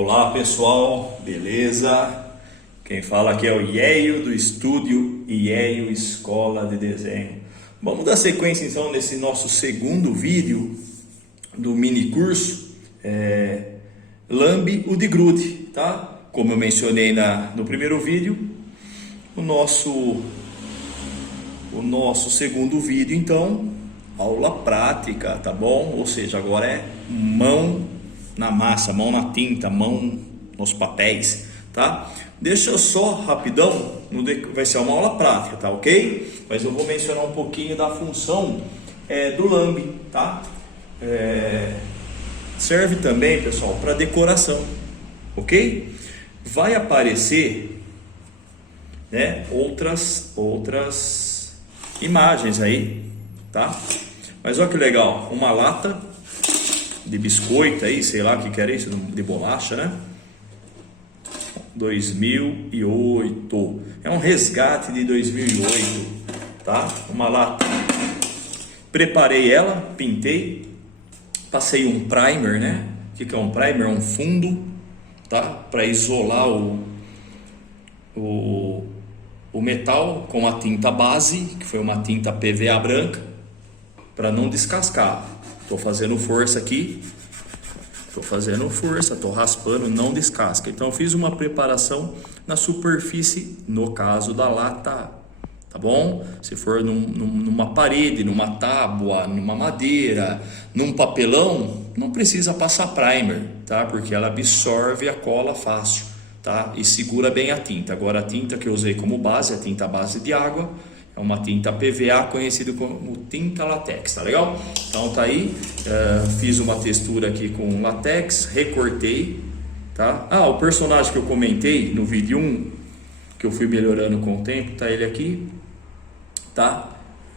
Olá pessoal, beleza? Quem fala aqui é o Ieio do estúdio Ieio Escola de Desenho. Vamos dar sequência então nesse nosso segundo vídeo do mini curso Lambe o de Grude, tá? Como eu mencionei no primeiro vídeo, o nosso segundo vídeo então, aula prática, tá bom? Ou seja, agora é mão na massa, mão na tinta, mão nos papéis, tá? Deixa eu só rapidão, vai ser uma aula prática, tá ok? Mas eu vou mencionar um pouquinho da função do lambe, tá? Serve também, pessoal, para decoração, ok? Vai aparecer, né, outras imagens aí, tá? Mas olha que legal, uma lata de biscoito aí, sei lá o que era isso, de bolacha, né? 2008, é um resgate de 2008, tá? Uma lata. Preparei ela, pintei, passei um primer, né? O que é um primer? Um fundo, tá? Para isolar o metal com a tinta base, que foi uma tinta PVA branca, para não descascar. Tô fazendo força aqui, tô raspando, não descasca. Então eu fiz uma preparação na superfície, no caso da lata, tá bom? Se for numa parede, numa tábua, numa madeira, num papelão, não precisa passar primer, tá? Porque ela absorve a cola fácil, tá? E segura bem a tinta. Agora a tinta que eu usei como base, a tinta base de água, é uma tinta PVA conhecida como tinta latex, tá legal? Então tá aí, fiz uma textura aqui com latex, recortei, tá? O personagem que eu comentei no vídeo 1, que eu fui melhorando com o tempo, tá ele aqui, tá?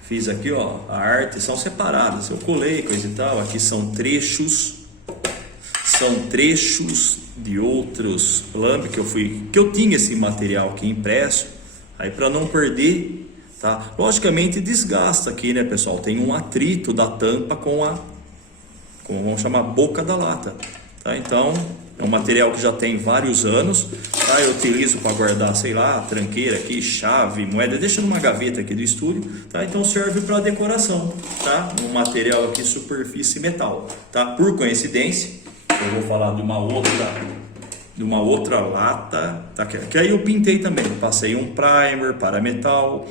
Fiz aqui, ó, a arte, são separadas, eu colei, coisa e tal, aqui são trechos de outros lambe que eu tinha esse material aqui impresso, aí para não perder, tá? Logicamente desgasta aqui, né, pessoal? Tem um atrito da tampa com vamos chamar, boca da lata, tá? Então é um material que já tem vários anos, tá? Eu utilizo para guardar, sei lá, tranqueira aqui, chave, moeda, deixa numa gaveta aqui do estúdio, tá? Então serve para decoração, tá? Um material aqui, superfície metal, tá? Por coincidência, eu vou falar de uma outra lata, tá? Que aí eu pintei também, passei um primer para metal,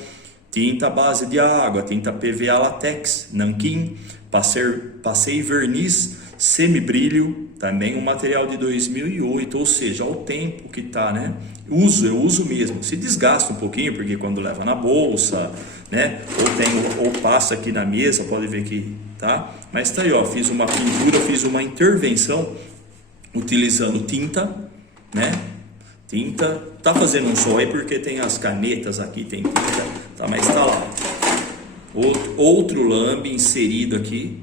tinta base de água, tinta PVA latex, nanquim, passei verniz semibrilho, também um material de 2008, ou seja, ao tempo que tá, né? Eu uso mesmo, se desgasta um pouquinho, porque quando leva na bolsa, né? Ou passa aqui na mesa, pode ver que, tá? Mas tá aí, ó, fiz uma pintura, fiz uma intervenção, utilizando tinta, né? Tinta, tá fazendo um som aí porque tem as canetas aqui, tem tinta, tá? Mas tá lá. Outro lambe inserido aqui,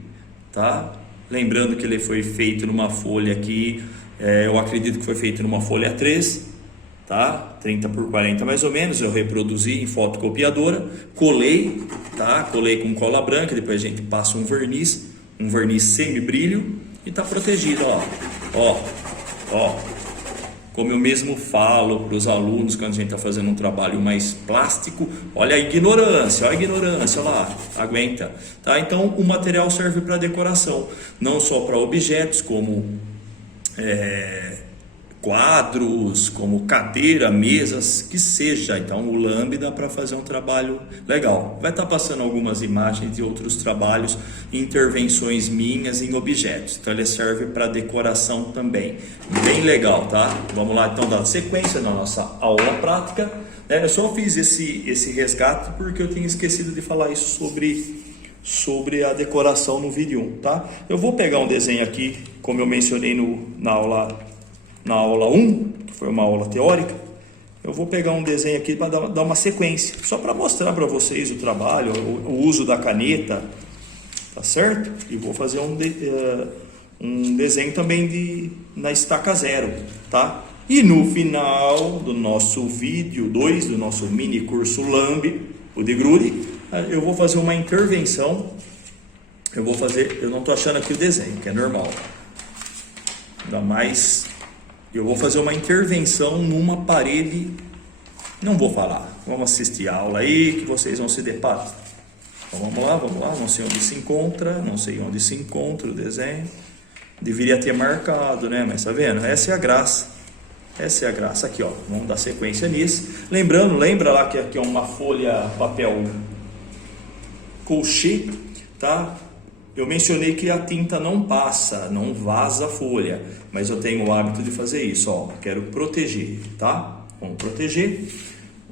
tá? Lembrando que ele foi feito numa folha aqui, eu acredito que foi feito numa folha 3, tá? 30 por 40 mais ou menos, eu reproduzi em fotocopiadora, colei, tá? Colei com cola branca, depois a gente passa um verniz semibrilho e tá protegido, ó. Como eu mesmo falo para os alunos quando a gente está fazendo um trabalho mais plástico, olha a ignorância, olha lá, aguenta, tá? Então o material serve para decoração, não só para objetos como quadros, como cadeira, mesas, que seja. Então o lambe dá para fazer um trabalho legal. Vai estar passando algumas imagens de outros trabalhos, intervenções minhas em objetos. Então ele serve para decoração também. Bem legal, tá? Vamos lá então dar sequência na nossa aula prática. Eu só fiz esse resgate porque eu tinha esquecido de falar isso sobre a decoração no vídeo 1, tá? Eu vou pegar um desenho aqui, como eu mencionei na aula 1, que foi uma aula teórica. Eu vou pegar um desenho aqui para dar uma sequência, só para mostrar para vocês o trabalho, o uso da caneta, tá certo? E vou fazer um desenho também na estaca zero, tá? E no final do nosso vídeo 2, do nosso mini curso Lambe, o de Grude, eu vou fazer uma intervenção. Eu não estou achando aqui o desenho, que é normal. Ainda mais eu vou fazer uma intervenção numa parede, não vou falar, vamos assistir a aula aí que vocês vão se deparar. Então vamos lá, não sei onde se encontra o desenho, deveria ter marcado, né, mas tá vendo, essa é a graça, aqui ó, vamos dar sequência nisso, lembra lá que aqui é uma folha papel colchê, tá? Eu mencionei que a tinta não passa, não vaza a folha, mas eu tenho o hábito de fazer isso, ó, quero proteger, tá? Vamos proteger,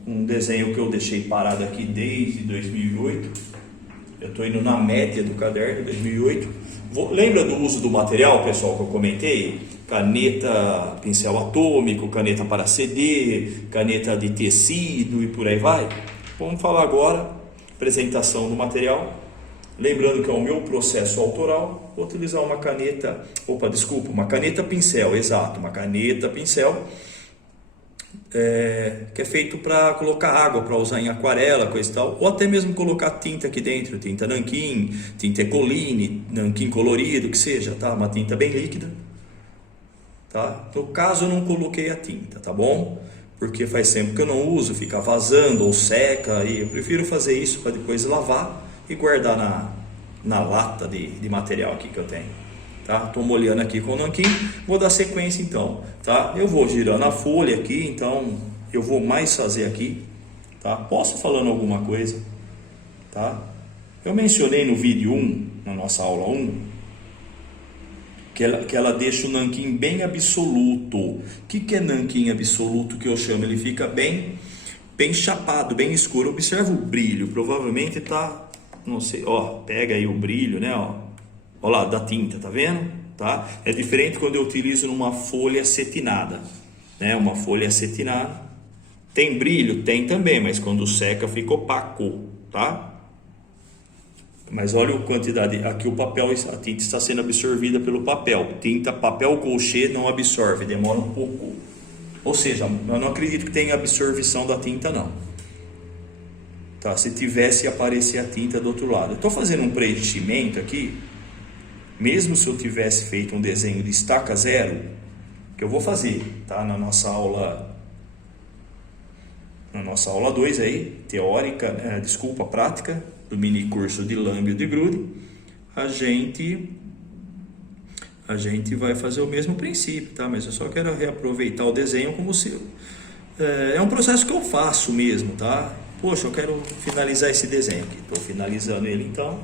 um desenho que eu deixei parado aqui desde 2008, eu estou indo na média do caderno, 2008, lembra do uso do material, pessoal, que eu comentei? Caneta, pincel atômico, caneta para CD, caneta de tecido e por aí vai? Vamos falar agora, apresentação do material. Lembrando que é o meu processo autoral, vou utilizar uma caneta, uma caneta pincel, exato, uma caneta pincel, que é feito para colocar água, para usar em aquarela, coisa e tal, ou até mesmo colocar tinta aqui dentro, tinta nanquim, tinta Ecoline, nanquim colorido, que seja, tá? Uma tinta bem líquida, tá? No caso eu não coloquei a tinta, tá bom? Porque faz tempo que eu não uso, fica vazando ou seca, e eu prefiro fazer isso para depois lavar e guardar na lata de material aqui que eu tenho, tá? Estou molhando aqui com o nanquim, vou dar sequência então, tá? Eu vou girando a folha aqui, então eu vou mais fazer aqui, tá? Posso falando alguma coisa, tá? Eu mencionei no vídeo 1, na nossa aula 1, que ela deixa o nanquim bem absoluto. O que é nanquim absoluto que eu chamo? Ele fica bem chapado, bem escuro. Observa o brilho, provavelmente tá, não sei, ó, pega aí o brilho, né, ó lá, da tinta, tá vendo? Tá? É diferente quando eu utilizo numa folha acetinada, né, uma folha acetinada, tem brilho? Tem também, mas quando seca fica opaco, tá? Mas olha a quantidade, aqui o papel, a tinta está sendo absorvida pelo papel, papel colchê não absorve, demora um pouco, ou seja, eu não acredito que tenha absorção da tinta não. Tá, se tivesse, aparecer a tinta do outro lado. Eu estou fazendo um preenchimento aqui, mesmo se eu tivesse feito um desenho de estaca zero, que eu vou fazer, tá? Na nossa aula 2 aí, teórica, prática, do mini curso de Lamb de Grude, a gente vai fazer o mesmo princípio, tá? Mas eu só quero reaproveitar o desenho como se... é um processo que eu faço mesmo, tá? Poxa, eu quero finalizar esse desenho aqui. Estou finalizando ele então.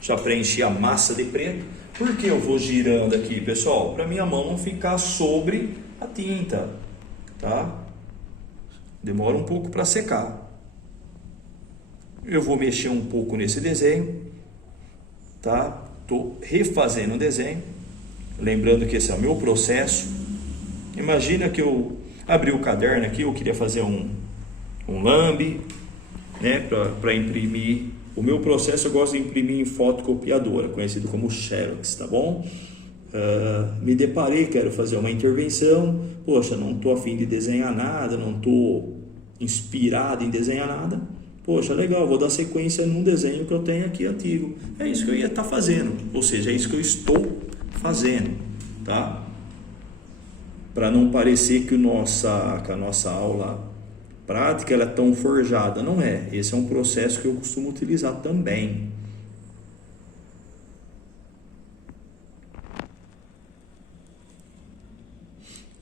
Já preenchi a massa de preto. Por que eu vou girando aqui, pessoal? Para minha mão não ficar sobre a tinta, tá? Demora um pouco para secar. Eu vou mexer um pouco nesse desenho, tá? Estou refazendo o desenho. Lembrando que esse é o meu processo. Imagina que eu abri o caderno aqui, eu queria fazer um lambe, né, para imprimir. O meu processo eu gosto de imprimir em fotocopiadora, conhecido como Xerox, tá bom? Me deparei, quero fazer uma intervenção, poxa, não estou a fim de desenhar nada, não estou inspirado em desenhar nada, poxa, legal, vou dar sequência num desenho que eu tenho aqui antigo, é isso que eu ia estar fazendo, ou seja, é isso que eu estou fazendo, tá? Para não parecer que a nossa aula prática ela é tão forjada, não é, esse é um processo que eu costumo utilizar também.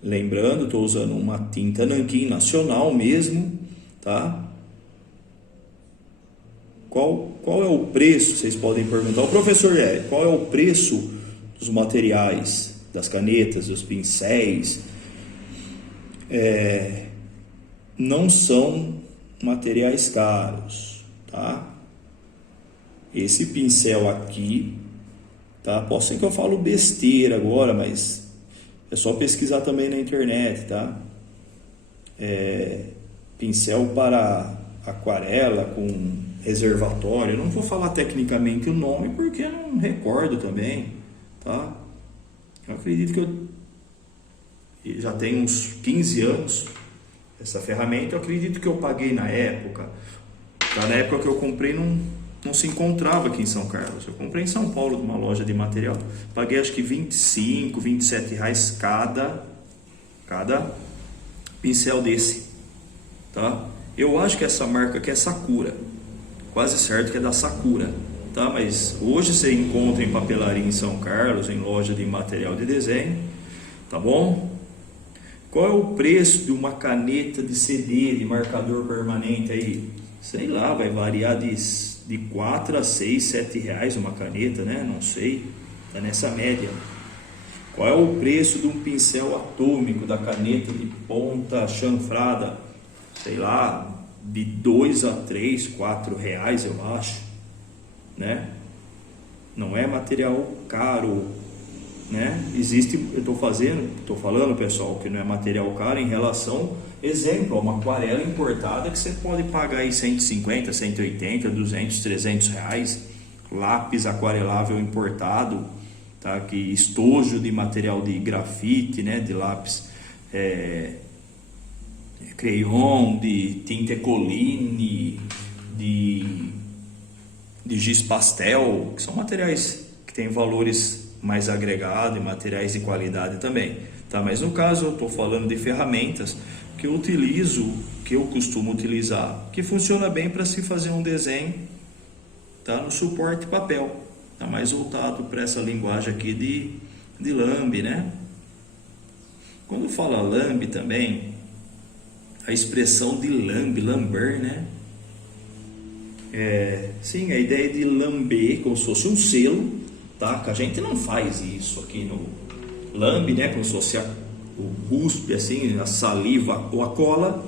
Lembrando, estou usando uma tinta nanquim nacional mesmo, tá? Qual é o preço? Vocês podem perguntar, o professor Eric, qual é o preço dos materiais, das canetas, dos pincéis? Não são materiais caros, tá? Esse pincel aqui, tá? Posso ser que eu falo besteira agora, mas é só pesquisar também na internet, tá? Pincel para aquarela com reservatório. Eu não vou falar tecnicamente o nome porque eu não recordo também, tá? Eu acredito que eu já tenho uns 15 anos essa ferramenta. Eu acredito que eu paguei na época, tá? Na época que eu comprei não se encontrava aqui em São Carlos. Eu comprei em São Paulo, numa loja de material. Paguei acho que 25, 27 reais cada cada pincel desse, tá? Eu acho que essa marca aqui é Sakura, quase certo que é da Sakura, tá? Mas hoje você encontra em papelaria em São Carlos, em loja de material de desenho, tá bom? Qual é o preço de uma caneta de CD, de marcador permanente aí? Sei lá, vai variar de 4 a 6, 7 reais uma caneta, né? Não sei, tá nessa média. Qual é o preço de um pincel atômico, da caneta de ponta chanfrada? Sei lá, de 2 a 3, 4 reais, eu acho, né? Não é material caro, né? Existe, eu estou falando, pessoal, que não é material caro em relação, exemplo, a uma aquarela importada que você pode pagar aí 150, 180, 200, 300 reais, lápis aquarelável importado, tá? Que estojo de material de grafite, né? De lápis crayon, de tinta Ecoline, de giz pastel, que são materiais que têm valores mais agregado e materiais de qualidade também, tá? Mas no caso eu estou falando de ferramentas que eu utilizo, que eu costumo utilizar, que funciona bem para se fazer um desenho, tá? No suporte papel, tá? Mais voltado para essa linguagem aqui de lambe, né? Quando fala lambe também, a expressão de lambe, lamber, né? Sim, a ideia de lamber como se fosse um selo, tá? Que a gente não faz isso aqui no lambe, né? Como se fosse o cuspe, assim, a saliva ou a cola,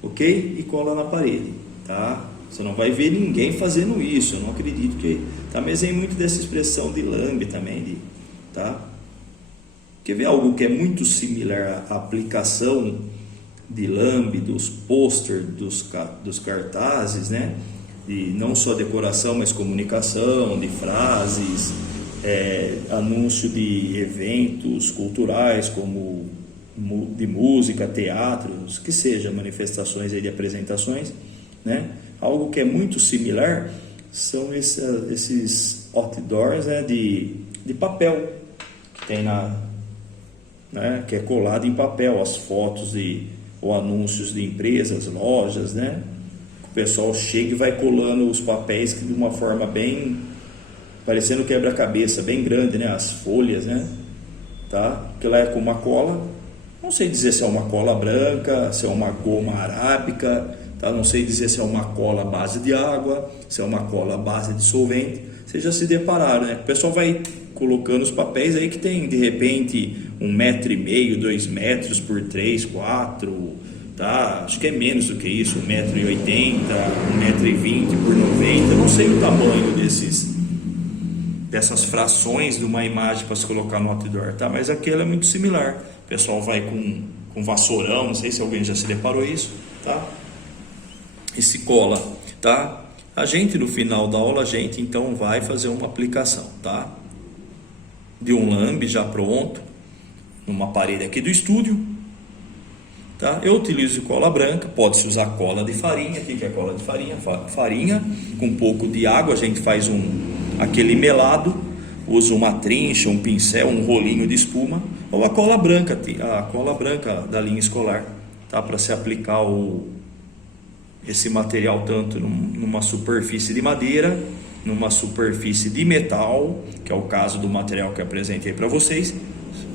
ok? E cola na parede, tá? Você não vai ver ninguém fazendo isso, eu não acredito que... Tá? Mas tem muito dessa expressão de lambe também, tá? Quer ver algo que é muito similar à aplicação de lambe, dos pôster, dos cartazes, né? De não só decoração, mas comunicação, de frases, anúncio de eventos culturais, como de música, teatros, que seja, manifestações aí de apresentações, né? Algo que é muito similar são esses outdoors, né? de papel, que tem né? Que é colado em papel, as fotos ou anúncios de empresas, lojas, né? O pessoal chega e vai colando os papéis de uma forma bem, parecendo quebra-cabeça, bem grande, né? As folhas, né? Tá? Que lá é com uma cola, não sei dizer se é uma cola branca, se é uma goma arábica, tá? Não sei dizer se é uma cola à base de água, se é uma cola à base de solvente. Vocês já se depararam, né? O pessoal vai colocando os papéis aí que tem, de repente, 1,5 m, 2 metros por 3, 4, tá? Acho que é menos do que isso, 1,80 m, 1,20 m por 90. Eu não sei o tamanho dessas frações de uma imagem para se colocar no outdoor, tá? Mas aquele é muito similar. O pessoal vai com vassourão, não sei se alguém já se deparou isso, tá? E se cola, tá? A gente, no final da aula, então vai fazer uma aplicação, tá? De um lambe já pronto, numa parede aqui do estúdio, tá? Eu utilizo cola branca, pode-se usar cola de farinha, aqui que é cola de farinha, farinha com um pouco de água, a gente faz aquele melado, usa uma trincha, um pincel, um rolinho de espuma, ou a cola branca da linha escolar, tá? Para se aplicar esse material tanto numa superfície de madeira, numa superfície de metal, que é o caso do material que eu apresentei para vocês.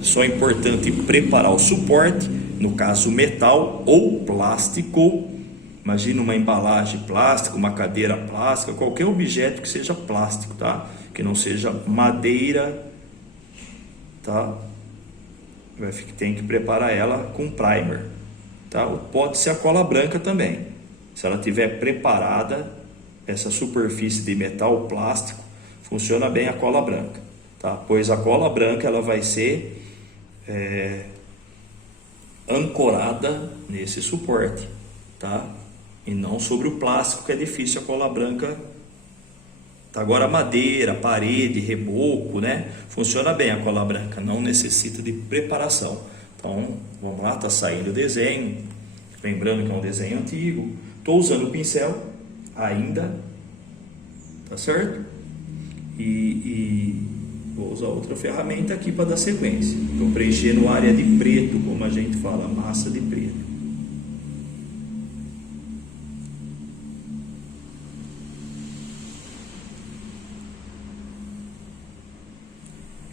Só é importante preparar o suporte, no caso metal ou plástico. Imagina uma embalagem plástica, uma cadeira plástica, qualquer objeto que seja plástico, tá? Que não seja madeira, tá? Tem que preparar ela com primer, tá? Pode ser a cola branca também. Se ela tiver preparada, essa superfície de metal ou plástico, funciona bem a cola branca, tá? Pois a cola branca ela vai ser ancorada nesse suporte, tá? E não sobre o plástico, que é difícil a cola branca. Tá? Agora madeira, parede, reboco, né? Funciona bem a cola branca, não necessita de preparação. Então, vamos lá, tá saindo o desenho. Lembrando que é um desenho antigo. Estou usando o pincel ainda, tá certo? E Vou usar outra ferramenta aqui para dar sequência. Estou preenchendo a área de preto, como a gente fala, massa de preto.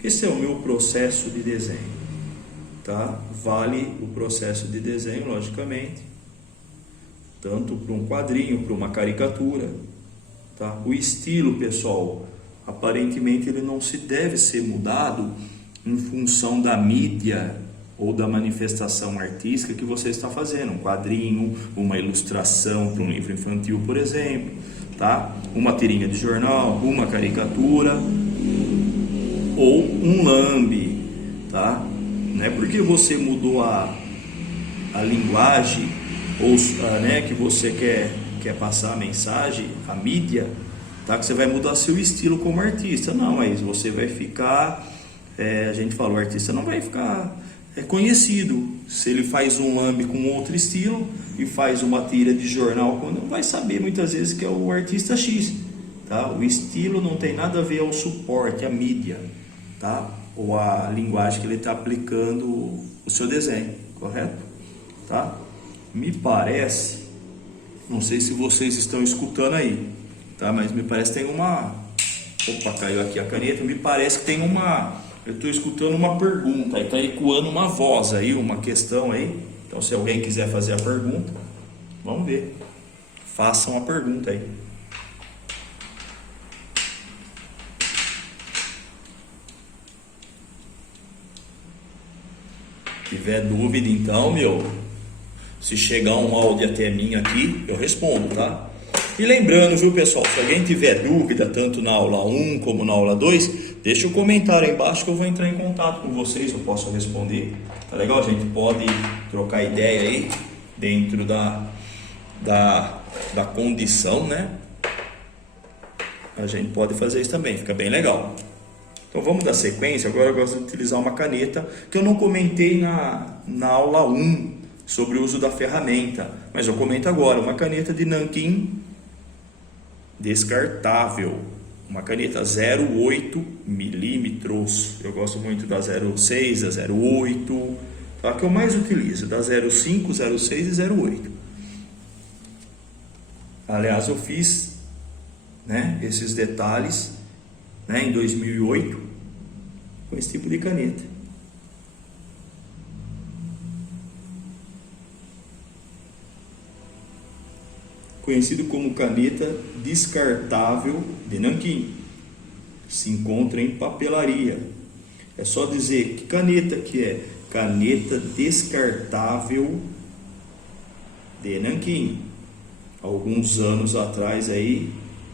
Esse é o meu processo de desenho, tá? Vale o processo de desenho, logicamente, tanto para um quadrinho, para uma caricatura, tá? O estilo, pessoal, aparentemente ele não se deve ser mudado em função da mídia ou da manifestação artística que você está fazendo. Um quadrinho, uma ilustração para um livro infantil, por exemplo, tá? Uma tirinha de jornal, uma caricatura ou um lambe, tá? Não é porque você mudou a linguagem ou né, que você quer passar a mensagem, a mídia, tá? Que você vai mudar seu estilo como artista. Não, mas você vai ficar, a gente fala, o artista não vai ficar conhecido se ele faz um lambe com outro estilo e faz uma tira de jornal, quando não vai saber muitas vezes que é o artista X, tá? O estilo não tem nada a ver ao suporte, a mídia, tá? Ou a linguagem que ele está aplicando o seu desenho, correto? Tá? Me parece, não sei se vocês estão escutando aí, tá? Mas me parece que tem uma... Opa, caiu aqui a caneta. Me parece que tem uma... Eu estou escutando uma pergunta, aí está ecoando uma voz aí, uma questão aí. Então, se alguém quiser fazer a pergunta, vamos ver. Façam a pergunta aí. Se tiver dúvida, então, se chegar um áudio até mim aqui, eu respondo, tá? E lembrando, viu, pessoal, se alguém tiver dúvida, tanto na aula 1 como na aula 2, deixa o comentário aí embaixo que eu vou entrar em contato com vocês, eu posso responder. Tá legal? A gente pode trocar ideia aí dentro da condição, né? A gente pode fazer isso também, fica bem legal. Então vamos dar sequência. Agora eu gosto de utilizar uma caneta que eu não comentei na aula 1 sobre o uso da ferramenta, mas eu comento agora. Uma caneta de nanquim descartável, uma caneta 0,8 milímetros. Eu gosto muito da 0,6, da 0,8, tá? Que eu mais utilizo, da 0,5, 0,6 e 0,8. Aliás, eu fiz, né, esses detalhes, né, em 2008 com esse tipo de caneta. Conhecido como caneta descartável de nanquim. Se encontra em papelaria. É só dizer que caneta que é. Caneta descartável de nanquim. Alguns anos atrás aí,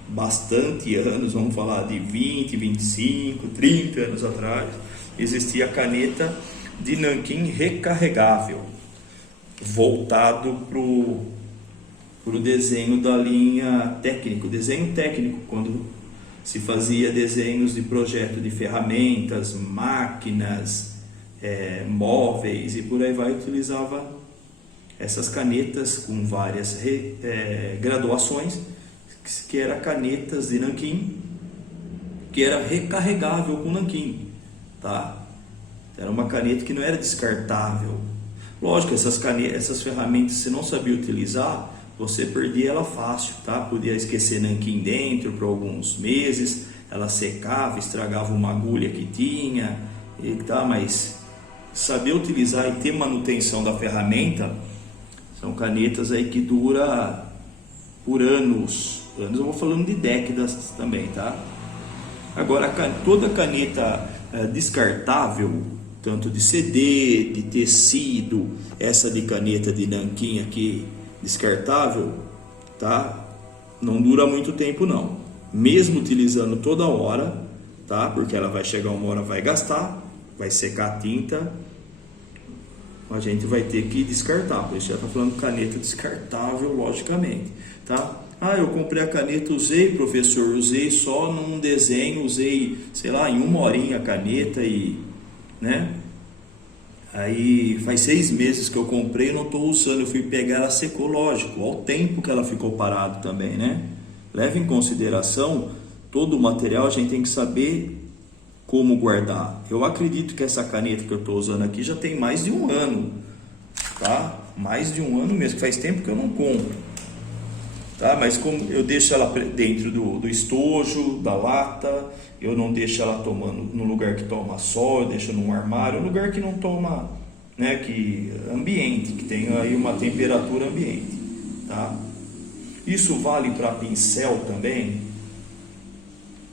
bastante anos, vamos falar de 20, 25, 30 anos atrás, existia a caneta de nanquim recarregável, voltado para o desenho da linha técnico, desenho técnico, quando se fazia desenhos de projeto de ferramentas, máquinas, móveis e por aí vai, utilizava essas canetas com várias graduações, que eram canetas de nanquim, que era recarregável com nanquim, tá? Era uma caneta que não era descartável. Lógico, essas ferramentas, se não sabia utilizar, você perdia ela fácil, tá? Podia esquecer nanquim dentro por alguns meses, ela secava, estragava uma agulha que tinha, tá? Mas saber utilizar e ter manutenção da ferramenta, são canetas aí que duram por anos, eu vou falando de décadas também, tá? Agora, toda caneta descartável, tanto de CD, de tecido, essa de caneta de nanquim aqui, descartável, tá? Não dura muito tempo não, mesmo utilizando toda hora, tá? Porque ela vai chegar uma hora, vai gastar, vai secar a tinta, a gente vai ter que descartar. Por isso já está falando caneta descartável, logicamente, tá? Ah, eu comprei a caneta, usei, professor, usei só num desenho, usei, sei lá, em uma horinha a caneta e, né? Aí faz 6 meses que eu comprei, eu não estou usando, eu fui pegar, ela secou, lógico, ao tempo que ela ficou parado também, né? Leve em consideração todo o material, a gente tem que saber como guardar. Eu acredito que essa caneta que eu estou usando aqui já tem mais de um ano, tá? Mais de um ano mesmo, que faz tempo que eu não compro, tá? Mas como eu deixo ela dentro do estojo, da lata, eu não deixo ela tomando no lugar que toma sol, eu deixo num armário, um lugar que não toma, né, que ambiente, que tem aí uma temperatura ambiente, tá? Isso vale para pincel também.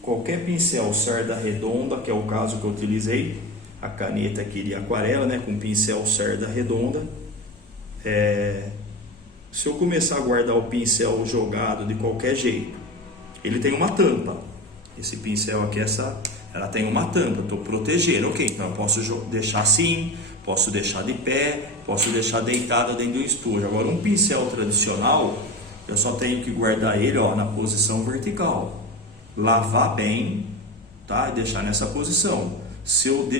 Qualquer pincel cerda redonda, que é o caso que eu utilizei, a caneta aqui de aquarela, né, com pincel cerda redonda. Se eu começar a guardar o pincel jogado de qualquer jeito, ele tem uma tampa. Esse pincel aqui, ela tem uma tampa, estou protegendo, ok? Então eu posso deixar assim, posso deixar de pé, posso deixar deitado dentro do estojo. Agora um pincel tradicional, eu só tenho que guardar ele, ó, na posição vertical. Lavar bem, tá? E deixar nessa posição,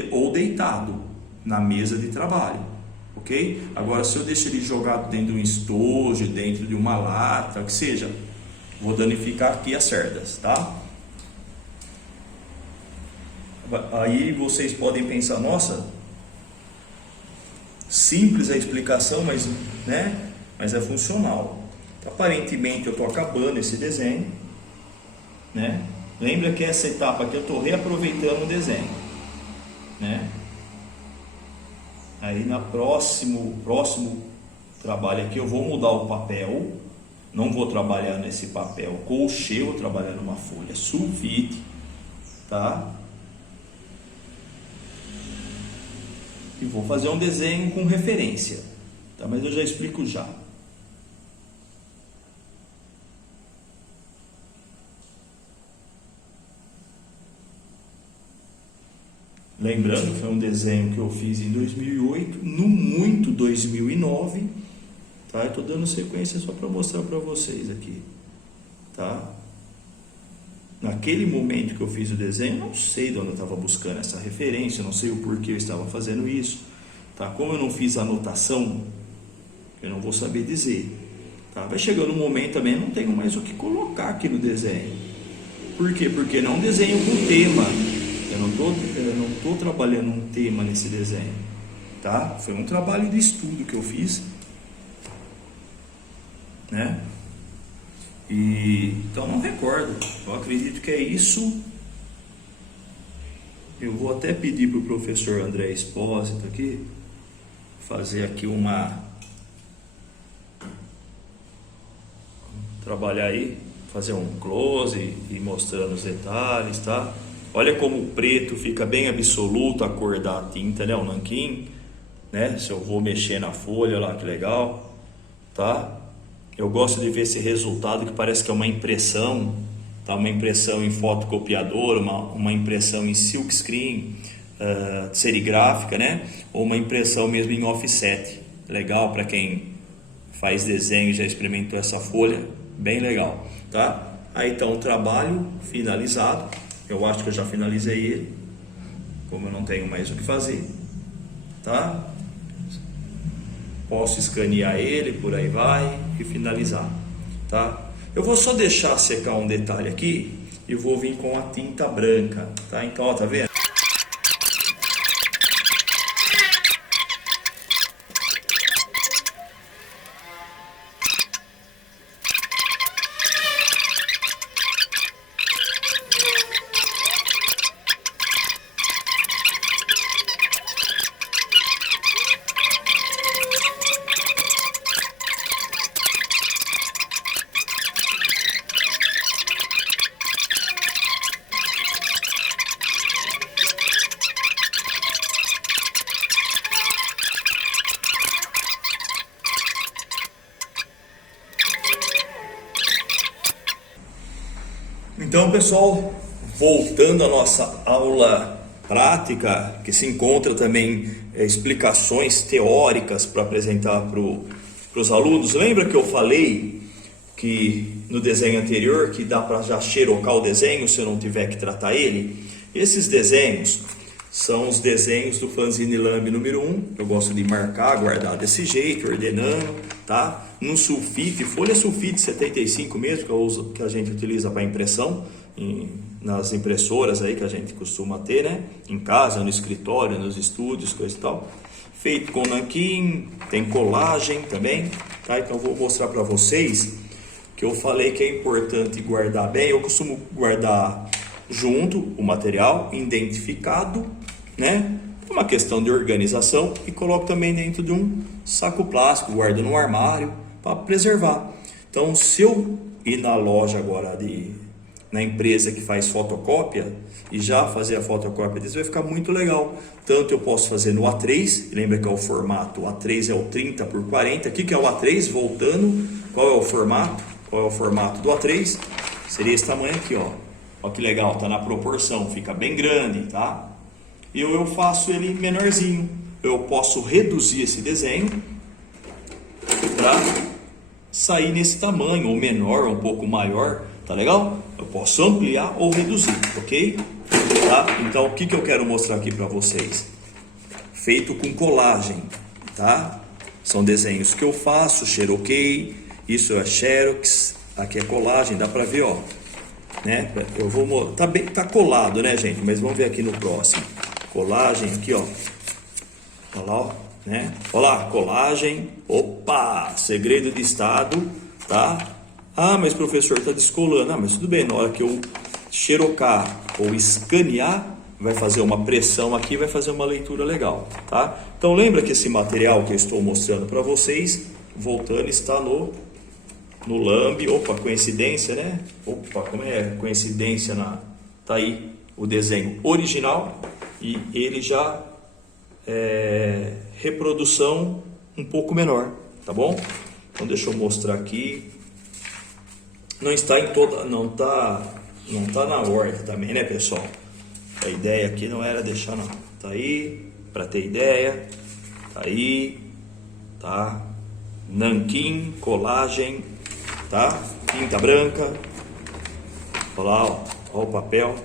ou deitado na mesa de trabalho, ok? Agora, se eu deixar ele jogado dentro de um estojo, dentro de uma lata, o que seja, vou danificar aqui as cerdas, tá? Aí vocês podem pensar, nossa, simples a explicação, mas, né? Mas é funcional. Aparentemente eu estou acabando esse desenho, né? Lembra que essa etapa aqui eu estou reaproveitando o desenho, né? Aí na próximo trabalho aqui eu vou mudar o papel, não vou trabalhar nesse papel colchê, vou trabalhar numa folha sulfite, tá? E vou fazer um desenho com referência, tá? Mas eu já explico já. Lembrando que foi um desenho que eu fiz em 2008, no muito 2009, tá? Eu estou dando sequência só para mostrar para vocês aqui, tá? Naquele momento que eu fiz o desenho, não sei de onde eu estava buscando essa referência, não sei o porquê eu estava fazendo isso, tá? Como eu não fiz anotação, eu não vou saber dizer, tá? Vai chegando um momento também, não tenho mais o que colocar aqui no desenho. Por quê? Porque não desenho com tema. Eu não estou trabalhando um tema nesse desenho, tá? Foi um trabalho de estudo que eu fiz, né? Então não recordo. Eu acredito que é isso. Eu vou até pedir para o professor André Espósito aqui fazer aqui trabalhar aí, fazer um close e mostrando os detalhes, tá? Olha como o preto fica bem absoluto a cor da tinta, né? O nanquim, né? Se eu vou mexer na folha, olha lá que legal, tá? Eu gosto de ver esse resultado que parece que é uma impressão, tá? Uma impressão em fotocopiador, uma impressão em silkscreen, serigráfica, né? Ou uma impressão mesmo em offset. Legal para quem faz desenho e já experimentou essa folha, bem legal, tá? Aí então o trabalho finalizado. Eu acho que eu já finalizei ele, como eu não tenho mais o que fazer, tá? Posso escanear ele, por aí vai, e finalizar, tá? Eu vou só deixar secar um detalhe aqui e vou vir com a tinta branca, tá? Então, ó, tá vendo? Então, pessoal, voltando à nossa aula prática, que se encontra também explicações teóricas para apresentar para os alunos. Lembra que eu falei que no desenho anterior que dá para já xerocar o desenho se eu não tiver que tratar ele? Esses desenhos São os desenhos do fanzine Lamb número 1. Eu gosto de marcar, guardar desse jeito, ordenando, tá? No sulfite, folha sulfite 75 mesmo, que a gente utiliza para impressão, nas impressoras aí que a gente costuma ter, né? Em casa, no escritório, nos estúdios, coisa e tal. Feito com nanquim, tem colagem também, tá? Então eu vou mostrar para vocês que eu falei que é importante guardar bem. Eu costumo guardar junto o material, identificado, né? É uma questão de organização, e coloco também dentro de um saco plástico, guardo no armário para preservar. Então, se eu ir na loja agora na empresa que faz fotocópia e já fazer a fotocópia disso, vai ficar muito legal. Tanto eu posso fazer no A3, lembra que é o formato, o A3 é o 30 por 40. O que é o A3? Voltando, qual é o formato? Qual é o formato do A3? Seria esse tamanho aqui, ó. Olha que legal, tá na proporção, fica bem grande, tá? E eu faço ele menorzinho. Eu posso reduzir esse desenho para sair nesse tamanho, ou menor, ou um pouco maior, tá legal? Eu posso ampliar ou reduzir, ok? Tá? Então, o que eu quero mostrar aqui para vocês? Feito com colagem, tá? São desenhos que eu faço, xeroquei, isso é xerox, aqui é colagem, dá para ver, ó, né? Eu vou tá colado, né, gente? Mas vamos ver aqui no próximo. Colagem aqui, ó. Olha lá, ó, né? Olha lá, colagem. Opa, segredo de estado, tá? Ah, mas professor, tá descolando. Ah, mas tudo bem, na hora que eu xerocar ou escanear, vai fazer uma pressão aqui, vai fazer uma leitura legal, tá? Então lembra que esse material que eu estou mostrando para vocês, voltando, está no Lamb. Opa, coincidência, né? Opa, como é coincidência tá aí o desenho original e ele já reprodução um pouco menor, tá bom? Então deixa eu mostrar aqui. Não está em toda, não tá na ordem também, né, pessoal? A ideia aqui não era deixar não. Tá aí, para ter ideia. Tá aí, tá? Nanquim, colagem, tá? Tinta branca. Olha lá, ó o papel.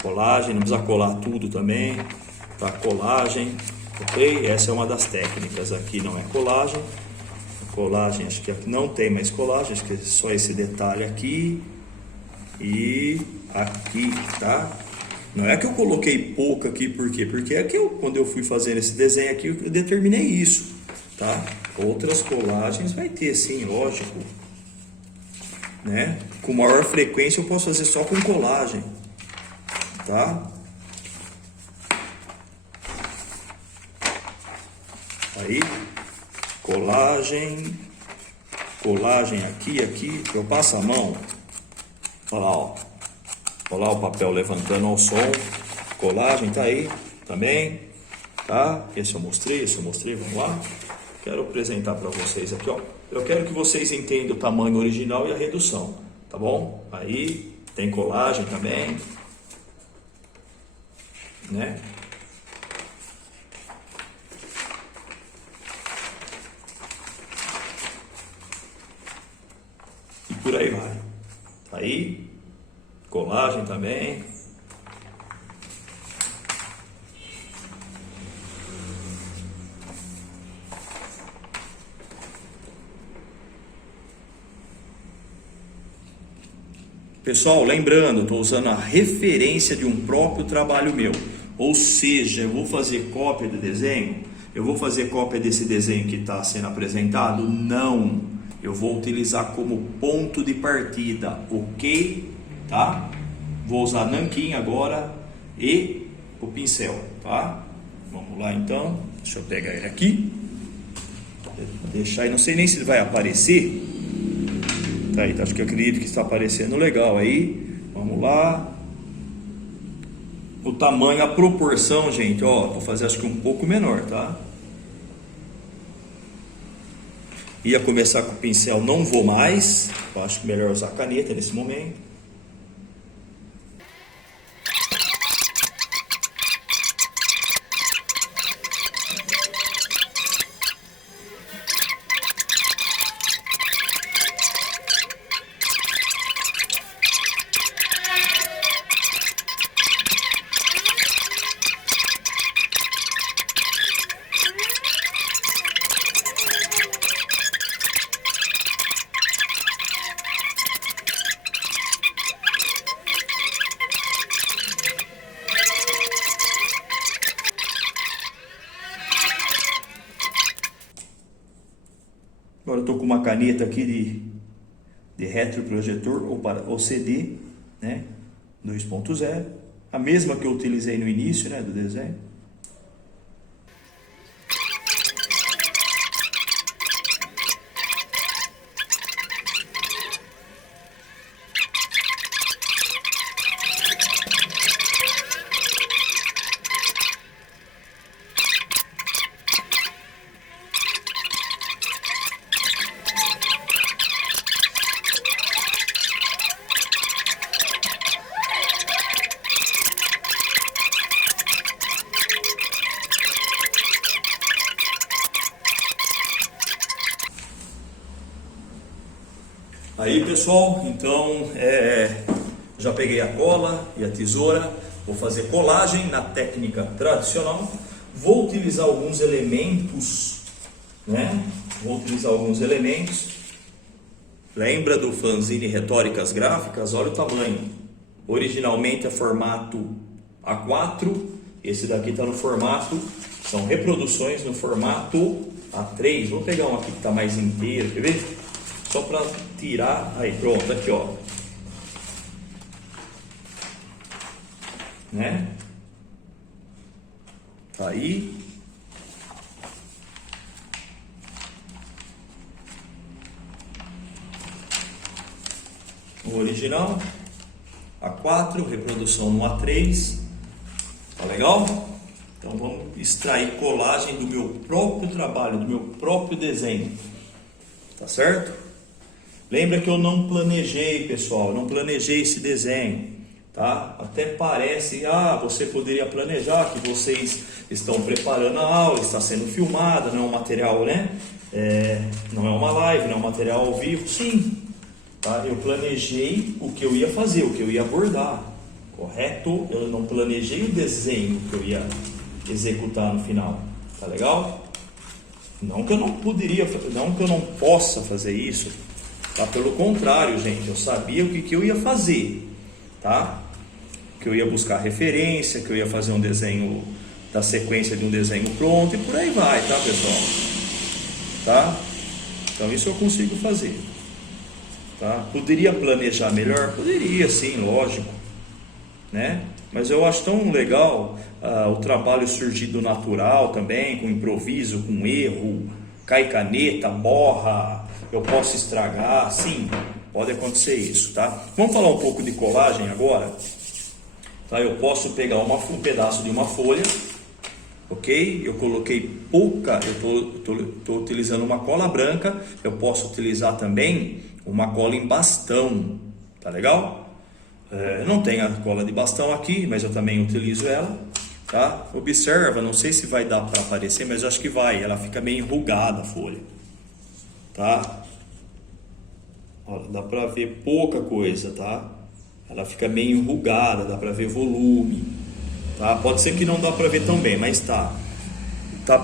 Colagem, não precisa colar tudo também, tá? Colagem, ok? Essa é uma das técnicas. Aqui não é colagem. Colagem, acho que aqui não tem mais colagem, acho que é só esse detalhe aqui e aqui, tá? Não é que eu coloquei pouco aqui, por quê? Porque é que quando eu fui fazer esse desenho aqui, eu determinei isso, tá? Outras colagens vai ter, sim, lógico, né? Com maior frequência eu posso fazer só com colagem, tá? Aí, colagem aqui, eu passo a mão, olha lá, ó. Olha lá o papel levantando ao som, colagem tá aí também, tá? Esse eu mostrei, vamos lá. Quero apresentar para vocês aqui, ó. Eu quero que vocês entendam o tamanho original e a redução, tá bom? Aí tem colagem também, né? E por aí vai. Tá aí, colagem também. Pessoal, lembrando, estou usando a referência de um próprio trabalho meu. Ou seja, eu vou fazer cópia do desenho? Eu vou fazer cópia desse desenho que está sendo apresentado? Não. Eu vou utilizar como ponto de partida, ok? Tá? Vou usar nanquim agora e o pincel, tá? Vamos lá então. Deixa eu pegar ele aqui. Deixar aí, não sei nem se ele vai aparecer. Tá aí, acho que eu acredito que está aparecendo legal aí. Vamos lá. O tamanho, a proporção, gente, ó, vou fazer acho que um pouco menor, tá? Ia começar com o pincel, não vou mais. Eu acho melhor usar caneta nesse momento. eu estou com uma caneta aqui de retroprojetor ou CD, né? 2.0, a mesma que eu utilizei no início, né, do desenho. Aí pessoal, então já peguei a cola e a tesoura, vou fazer colagem na técnica tradicional, vou utilizar alguns elementos, né? Vou utilizar alguns elementos. Lembra do fanzine Retóricas Gráficas? Olha o tamanho. Originalmente é formato A4, esse daqui está no formato, são reproduções no formato A3. Vou pegar um aqui que está mais inteiro, quer ver? Só para tirar, aí pronto, aqui ó, né? Tá aí. O original, A4, reprodução no A3, tá legal? Então vamos extrair colagem do meu próprio trabalho, do meu próprio desenho, tá certo? Lembra que eu não planejei, pessoal, não planejei esse desenho, tá? Até parece, você poderia planejar que vocês estão preparando a aula, está sendo filmada, não é um material, né? Não é uma live, não é um material ao vivo, sim, tá? Eu planejei o que eu ia fazer, o que eu ia abordar, correto? Eu não planejei o desenho que eu ia executar no final, tá legal? Não que eu não poderia, não que eu não possa fazer isso, tá? Pelo contrário, gente, eu sabia o que eu ia fazer, tá? Que eu ia buscar referência, que eu ia fazer um desenho da sequência de um desenho pronto e por aí vai, tá, pessoal? Tá? Então isso eu consigo fazer, tá? Poderia planejar melhor? Poderia, sim, lógico, né? Mas eu acho tão legal o trabalho surgir do natural também, com improviso, com erro, cai caneta, borra, eu posso estragar, sim, pode acontecer isso, tá? Vamos falar um pouco de colagem agora, tá? Eu posso pegar um pedaço de uma folha, ok? Eu coloquei pouca, eu tô utilizando uma cola branca, eu posso utilizar também uma cola em bastão, tá legal? Não tem a cola de bastão aqui, mas eu também utilizo ela, tá? Observa, não sei se vai dar para aparecer, mas eu acho que vai, ela fica meio enrugada a folha, tá? Olha, dá para ver pouca coisa, tá? Ela fica meio enrugada, dá para ver volume, tá? Pode ser que não dá para ver tão bem, mas tá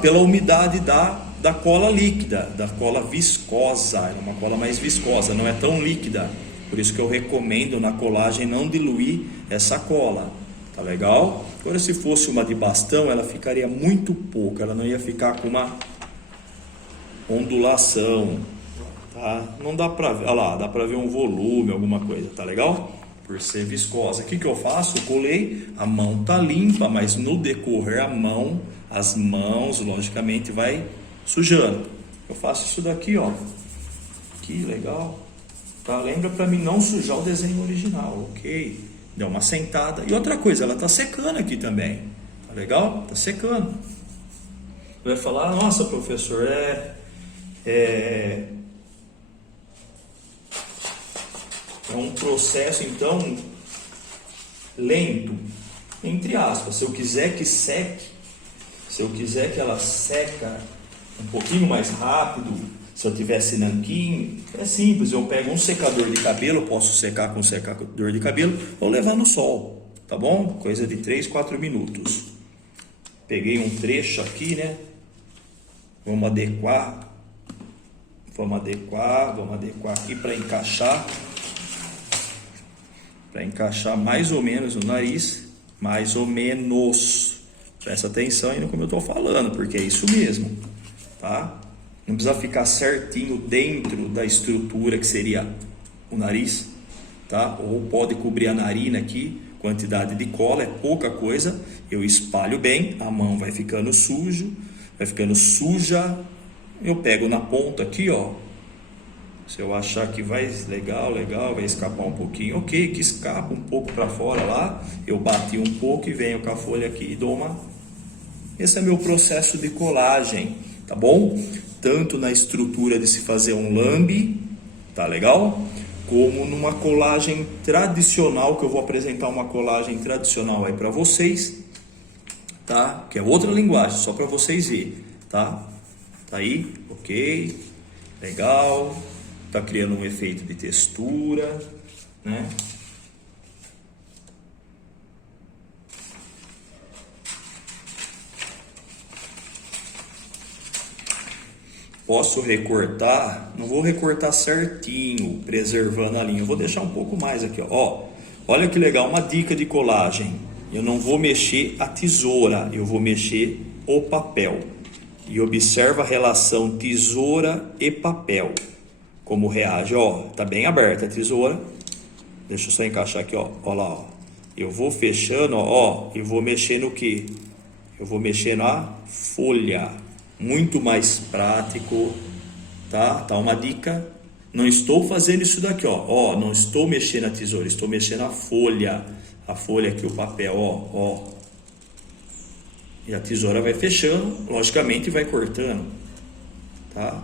pela umidade da cola líquida, da cola viscosa, é uma cola mais viscosa, não é tão líquida. Por isso que eu recomendo na colagem não diluir essa cola, tá legal? Agora se fosse uma de bastão, ela ficaria muito pouca, ela não ia ficar com uma ondulação, tá? Não dá pra ver, olha lá, dá pra ver um volume, alguma coisa, tá legal? Por ser viscosa. O que eu faço? Eu colei, a mão tá limpa, mas no decorrer as mãos, logicamente, vai sujando. Eu faço isso daqui, ó. Que legal. Tá? Lembra para mim não sujar o desenho original, ok? Deu uma sentada. E outra coisa, ela tá secando aqui também. Tá legal? Tá secando. Vai falar, nossa, professor, é um processo, então, lento, entre aspas. Se eu quiser que seque, se eu quiser que ela seca um pouquinho mais rápido, se eu tivesse nanquim, é simples, eu pego um secador de cabelo, eu posso secar com um secador de cabelo ou levar no sol, tá bom? Coisa de 3, 4 minutos. Peguei um trecho aqui, né? Vamos adequar aqui para encaixar mais ou menos o nariz, mais ou menos. Presta atenção aí no como eu estou falando, porque é isso mesmo, tá? Não precisa ficar certinho dentro da estrutura que seria o nariz, tá? Ou pode cobrir a narina aqui, quantidade de cola, é pouca coisa. Eu espalho bem, a mão vai ficando suja, eu pego na ponta aqui, ó. Se eu achar que vai legal, vai escapar um pouquinho, ok, que escapa um pouco para fora lá, eu bati um pouco e venho com a folha aqui e dou uma... Esse é meu processo de colagem, tá bom? Tanto na estrutura de se fazer um lambe, tá legal? Como numa colagem tradicional, que eu vou apresentar uma colagem tradicional aí para vocês, tá? Que é outra linguagem, só para vocês verem, tá? Tá aí, ok, legal, tá criando um efeito de textura, né? Posso recortar, não vou recortar certinho, preservando a linha, eu vou deixar um pouco mais aqui, ó. Olha que legal, uma dica de colagem. Eu não vou mexer a tesoura, eu vou mexer o papel. E observa a relação tesoura e papel, como reage, ó. Tá bem aberta a tesoura. Deixa eu só encaixar aqui, ó. Ó lá, ó. Eu vou fechando, ó, e vou mexer no que? Eu vou mexer na folha. Muito mais prático, tá? Tá uma dica. Não estou fazendo isso daqui, ó. Ó, não estou mexendo na tesoura, estou mexendo na folha. A folha aqui, o papel, ó. E a tesoura vai fechando, logicamente vai cortando, tá?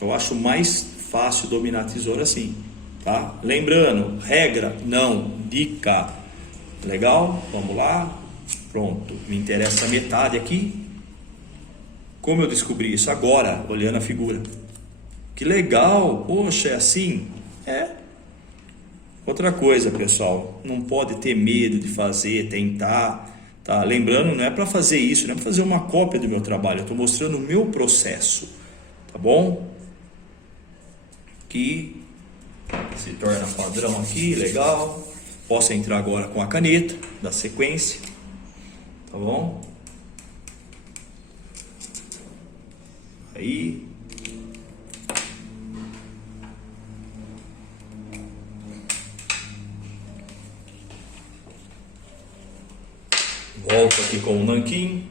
Eu acho mais fácil dominar a tesoura assim, tá? Lembrando, regra, não, dica. Legal? Vamos lá. Pronto, me interessa a metade aqui. Como eu descobri isso agora, olhando a figura? Que legal, poxa, é assim? É. Outra coisa, pessoal, não pode ter medo de fazer, tentar, tá? Lembrando, não é para fazer isso, não é para fazer uma cópia do meu trabalho, eu estou mostrando o meu processo, tá bom? Que se torna padrão aqui, legal. Posso entrar agora com a caneta da sequência, tá bom? Aí, volto aqui com o nanquim.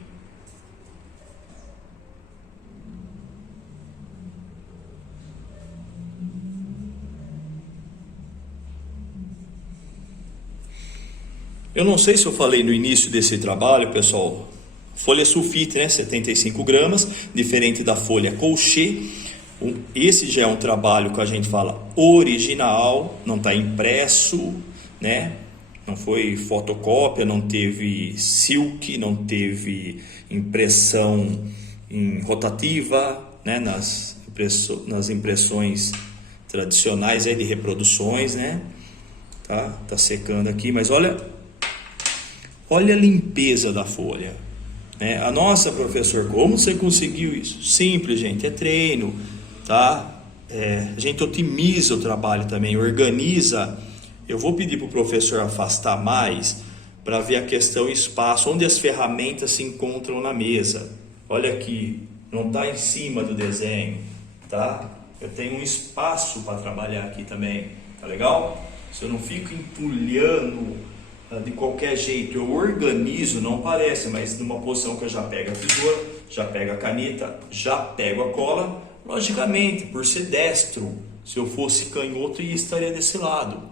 Eu não sei se eu falei no início desse trabalho, pessoal. Folha sulfite, né? 75 gramas, diferente da folha colchê. Esse já é um trabalho que a gente fala original, não está impresso, né? Não foi fotocópia, não teve silk, não teve impressão em rotativa, né? Nas impressões tradicionais aí de reproduções, né? Tá secando aqui, mas olha a limpeza da folha. A nossa, professor, como você conseguiu isso? Simples, gente, é treino, tá? A gente otimiza o trabalho também, organiza. Eu vou pedir para o professor afastar mais para ver a questão espaço, onde as ferramentas se encontram na mesa. Olha aqui, não está em cima do desenho, tá? Eu tenho um espaço para trabalhar aqui também, tá legal? Se eu não fico entulhando de qualquer jeito, eu organizo, não parece, mas numa posição que eu já pego a tesoura, já pego a caneta, já pego a cola. Logicamente, por ser destro, se eu fosse canhoto, estaria desse lado.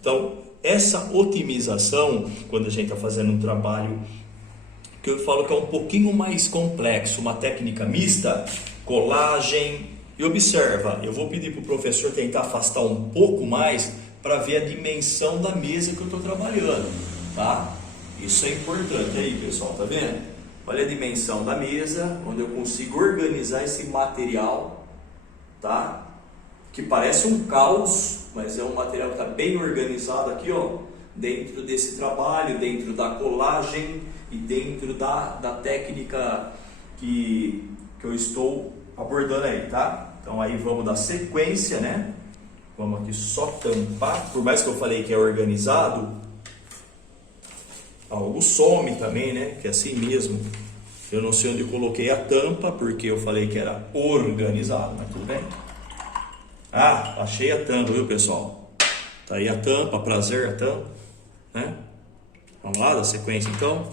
Então, essa otimização, quando a gente está fazendo um trabalho que eu falo que é um pouquinho mais complexo, uma técnica mista, colagem, e observa, eu vou pedir para o professor tentar afastar um pouco mais para ver a dimensão da mesa que eu estou trabalhando, tá? Isso é importante aí, pessoal, tá vendo? Olha a dimensão da mesa, onde eu consigo organizar esse material, tá? Que parece um caos, mas é um material que está bem organizado aqui, ó, dentro desse trabalho, dentro da colagem e dentro da técnica que eu estou abordando aí, tá? Então aí vamos dar sequência, né? Vamos aqui só tampar, por mais que eu falei que é organizado, algo some também, né? Que é assim mesmo. Eu não sei onde eu coloquei a tampa, porque eu falei que era organizado, mas tudo bem. Ah, achei a tampa, viu, pessoal? Tá aí a tampa, prazer, a tampa, né? Vamos lá, da sequência então.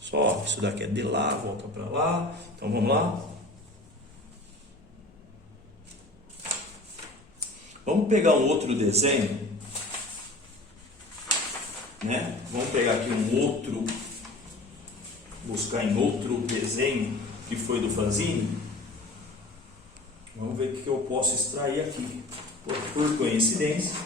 Só, isso daqui é de lá, volta para lá. Então vamos lá. Vamos pegar um outro desenho, né? Vamos pegar aqui um outro, buscar em outro desenho que foi do fanzine. Vamos ver o que eu posso extrair aqui. Por coincidência,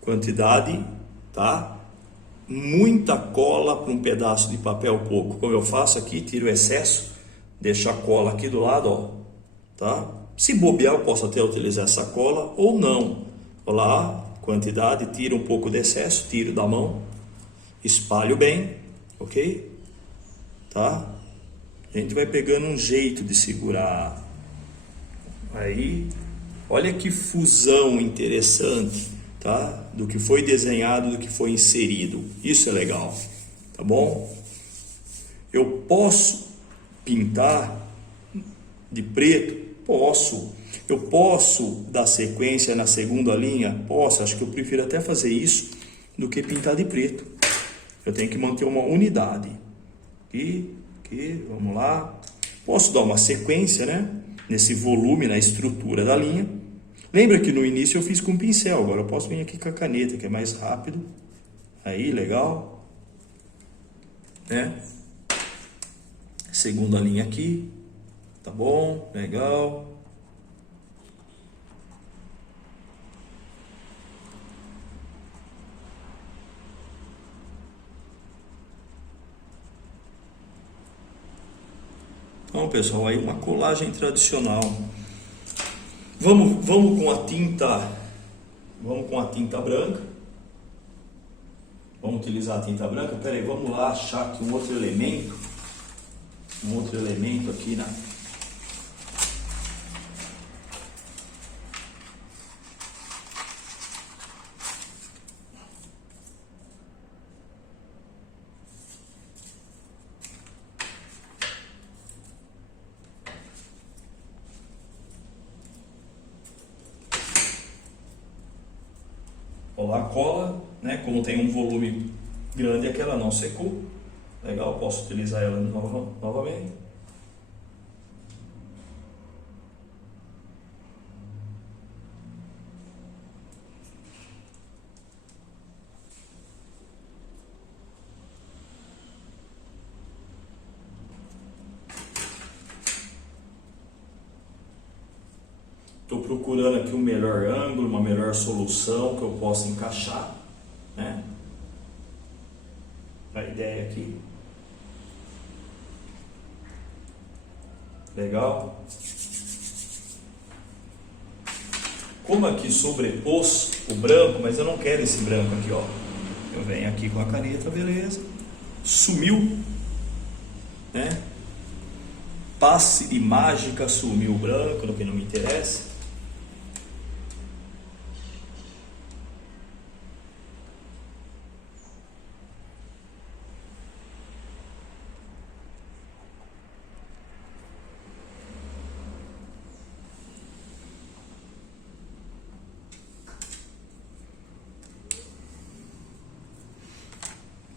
quantidade, tá? Muita cola para um pedaço de papel pouco. Como eu faço aqui, tiro o excesso, deixo a cola aqui do lado, ó, tá? Se bobear, eu posso até utilizar essa cola ou não. Olha lá, quantidade, tiro um pouco de excesso, tiro da mão, espalho bem, ok? Tá? A gente vai pegando um jeito de segurar. Aí, olha que fusão interessante, tá? Do que foi desenhado, do que foi inserido. Isso é legal, tá bom? Eu posso pintar de preto? Posso. Eu posso dar sequência na segunda linha? Posso. Acho que eu prefiro até fazer isso do que pintar de preto. Eu tenho que manter uma unidade. Aqui, vamos lá. Posso dar uma sequência, né? Nesse volume, na estrutura da linha. Lembra que no início eu fiz com pincel, agora eu posso vir aqui com a caneta, que é mais rápido. Aí, legal. Né? Segunda linha aqui. Tá bom, legal. Então, pessoal, aí uma colagem tradicional. Vamos com a tinta branca. Vamos utilizar a tinta branca. Pera aí, vamos lá achar aqui um outro elemento aqui na a cola, né? Como tem um volume grande aqui, ela não secou. Legal, posso utilizar ela novamente. Estou procurando aqui um melhor ângulo, uma melhor solução que eu possa encaixar, né? A ideia aqui. Legal. Como aqui sobrepôs o branco, mas eu não quero esse branco aqui, ó. Eu venho aqui com a caneta, beleza. Sumiu, né? Passe de mágica, sumiu o branco, no que não me interessa.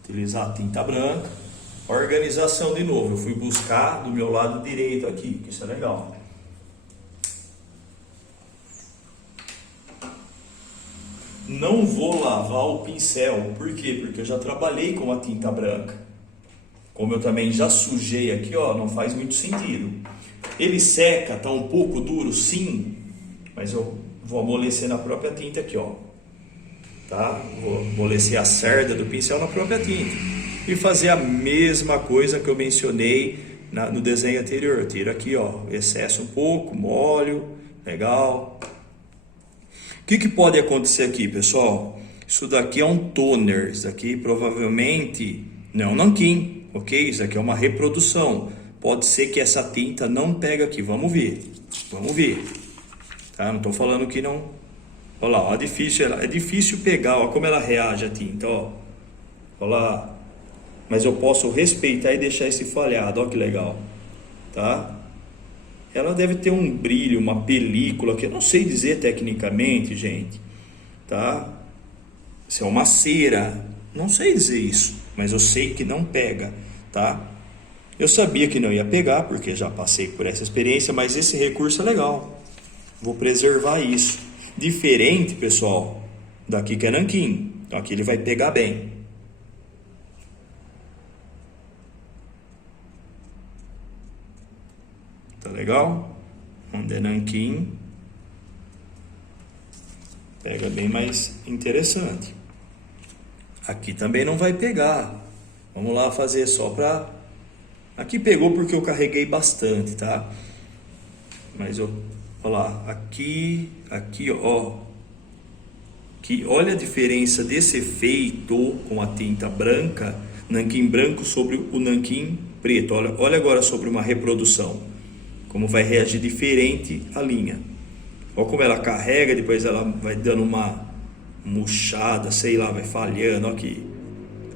Utilizar a tinta branca. Organização de novo, eu fui buscar do meu lado direito aqui, que isso é legal. Não vou lavar o pincel, por quê? Porque eu já trabalhei com a tinta branca. Como eu também já sujei aqui, ó, não faz muito sentido. Ele seca, tá um pouco duro, sim, mas eu vou amolecer na própria tinta aqui, ó. Tá? Vou amolecer a cerda do pincel na própria tinta e fazer a mesma coisa que eu mencionei no desenho anterior. Eu tiro aqui, ó, excesso um pouco, molho, legal. O que pode acontecer aqui, pessoal? Isso daqui é um toner, isso aqui provavelmente não é um nanquim, ok? Isso aqui é uma reprodução. pode ser que essa tinta não pega aqui. Vamos ver. Vamos ver. Tá? Não estou falando que não. Olha lá, ó, é difícil pegar. Ó, como ela reage a tinta. Ó. Olha lá. Mas eu posso respeitar e deixar esse folhado. Olha que legal. Tá? Ela deve ter um brilho, uma película, que eu não sei dizer tecnicamente, gente. Tá? Se é uma cera. Não sei dizer isso. Mas eu sei que não pega. Tá? Eu sabia que não ia pegar, porque já passei por essa experiência, mas esse recurso é legal. Vou preservar isso. Diferente, pessoal, daqui que é nanquim. Então aqui ele vai pegar bem. Tá legal? Onde é nanquim, pega bem mais interessante. Aqui também não vai pegar. Vamos lá fazer só para... Aqui pegou porque eu carreguei bastante, tá? Mas eu... Olha lá, aqui, ó. Aqui, olha a diferença desse efeito com a tinta branca, nanquim branco sobre o nanquim preto. Olha agora sobre uma reprodução. Como vai reagir diferente a linha. Olha como ela carrega, depois ela vai dando uma murchada, sei lá, vai falhando aqui.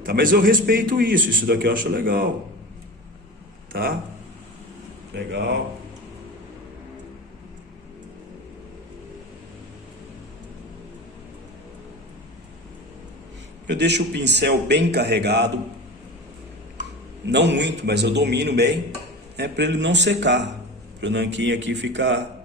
Tá, mas eu respeito isso. Isso daqui eu acho legal. Tá? Legal. Eu deixo o pincel bem carregado. Não muito, mas eu domino bem. É para ele não secar. Para o nanquim aqui ficar...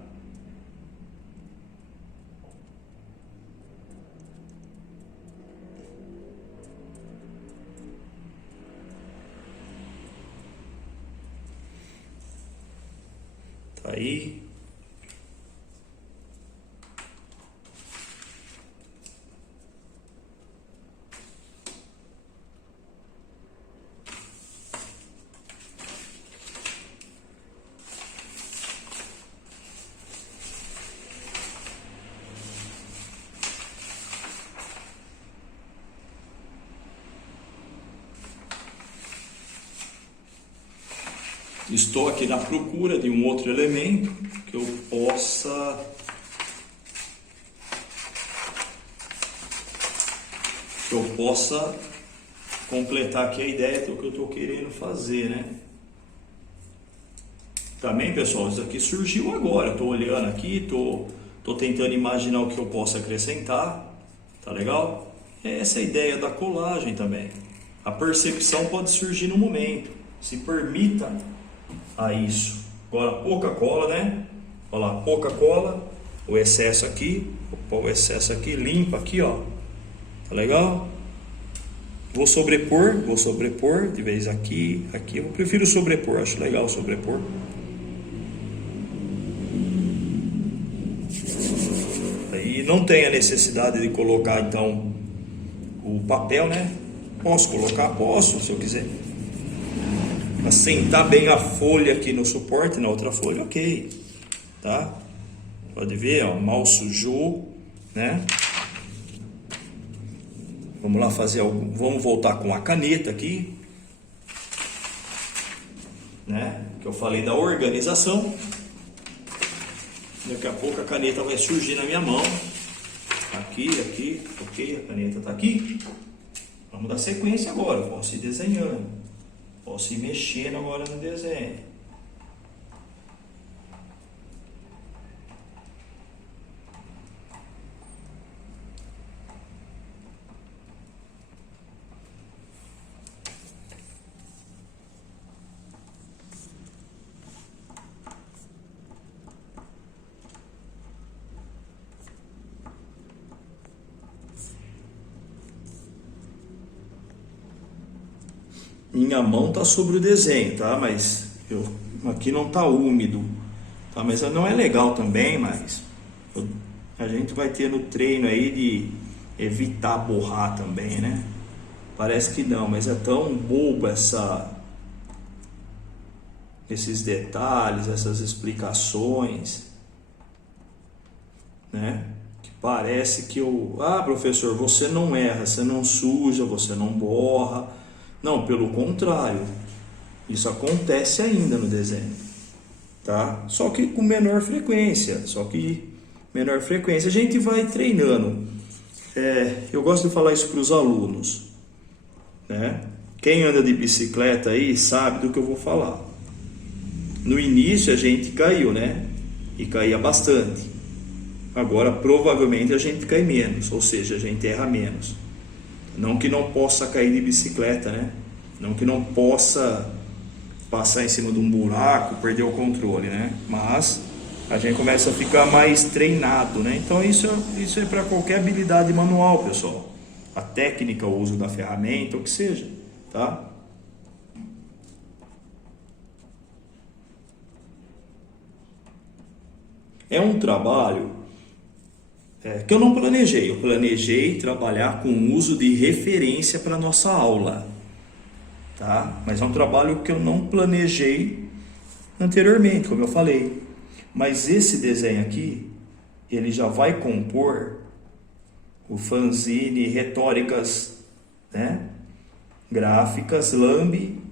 Tá aí. Estou aqui na procura de um outro elemento que eu possa completar aqui a ideia do que eu estou querendo fazer, né? Também, pessoal, isso aqui surgiu agora. Estou olhando aqui, tô tentando imaginar o que eu posso acrescentar. Tá legal? É essa a ideia da colagem também. A percepção pode surgir no momento. Se permita a isso. Agora, pouca cola, né? Olha lá, pouca cola. O excesso aqui. Vou pôr o excesso aqui. Limpa aqui, ó. Tá legal? Vou sobrepor de vez aqui. Eu prefiro sobrepor, acho legal sobrepor. Aí não tem a necessidade de colocar então o papel, né? Posso colocar? Posso, se eu quiser. Assentar bem a folha aqui no suporte, na outra folha, ok. Tá? Pode ver, ó, mal sujou, né? Vamos lá fazer algo. Vamos voltar com a caneta aqui, né? Que eu falei da organização. Daqui a pouco a caneta vai surgir na minha mão. Aqui, ok, a caneta está aqui. Vamos dar sequência agora. Eu posso ir desenhando, posso ir mexendo agora no desenho. Minha mão tá sobre o desenho, tá? Mas aqui não tá úmido, tá? Mas não é legal também, mas a gente vai ter no treino aí de evitar borrar também, né? Parece que não, mas é tão bobo esses detalhes, essas explicações, né? Que parece que professor, você não erra, você não suja, você não borra. Não, pelo contrário, Isso acontece ainda no desenho, tá? Só que com menor frequência, a gente vai treinando. Eu gosto de falar isso para os alunos, né? Quem anda de bicicleta aí sabe do que eu vou falar. No início a gente caiu, né? E caía bastante. Agora provavelmente a gente cai menos, ou seja, a gente erra menos. Não que não possa cair de bicicleta, né? Não que não possa passar em cima de um buraco, perder o controle, né? Mas a gente começa a ficar mais treinado, né? Então isso é para qualquer habilidade manual, pessoal. A técnica, o uso da ferramenta, o que seja, tá? É um trabalho que eu não planejei. Eu planejei trabalhar com o uso de referência para nossa aula, tá? Mas é um trabalho que eu não planejei anteriormente, como eu falei. Mas esse desenho aqui, ele já vai compor o fanzine Retóricas, né? Gráficas Lamb,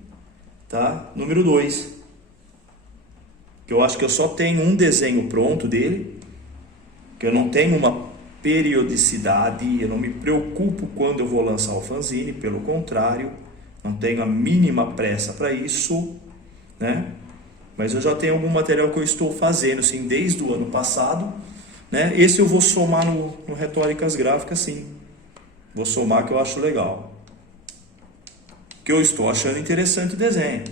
tá? Número 2. Que eu acho que eu só tenho um desenho pronto dele, que eu não tenho uma periodicidade, eu não me preocupo quando eu vou lançar o fanzine, pelo contrário, não tenho a mínima pressa para isso, né? Mas eu já tenho algum material que eu estou fazendo, assim, desde o ano passado, né? Esse eu vou somar no Retóricas Gráficas, sim. Vou somar, que eu acho legal. Que eu estou achando interessante o desenho.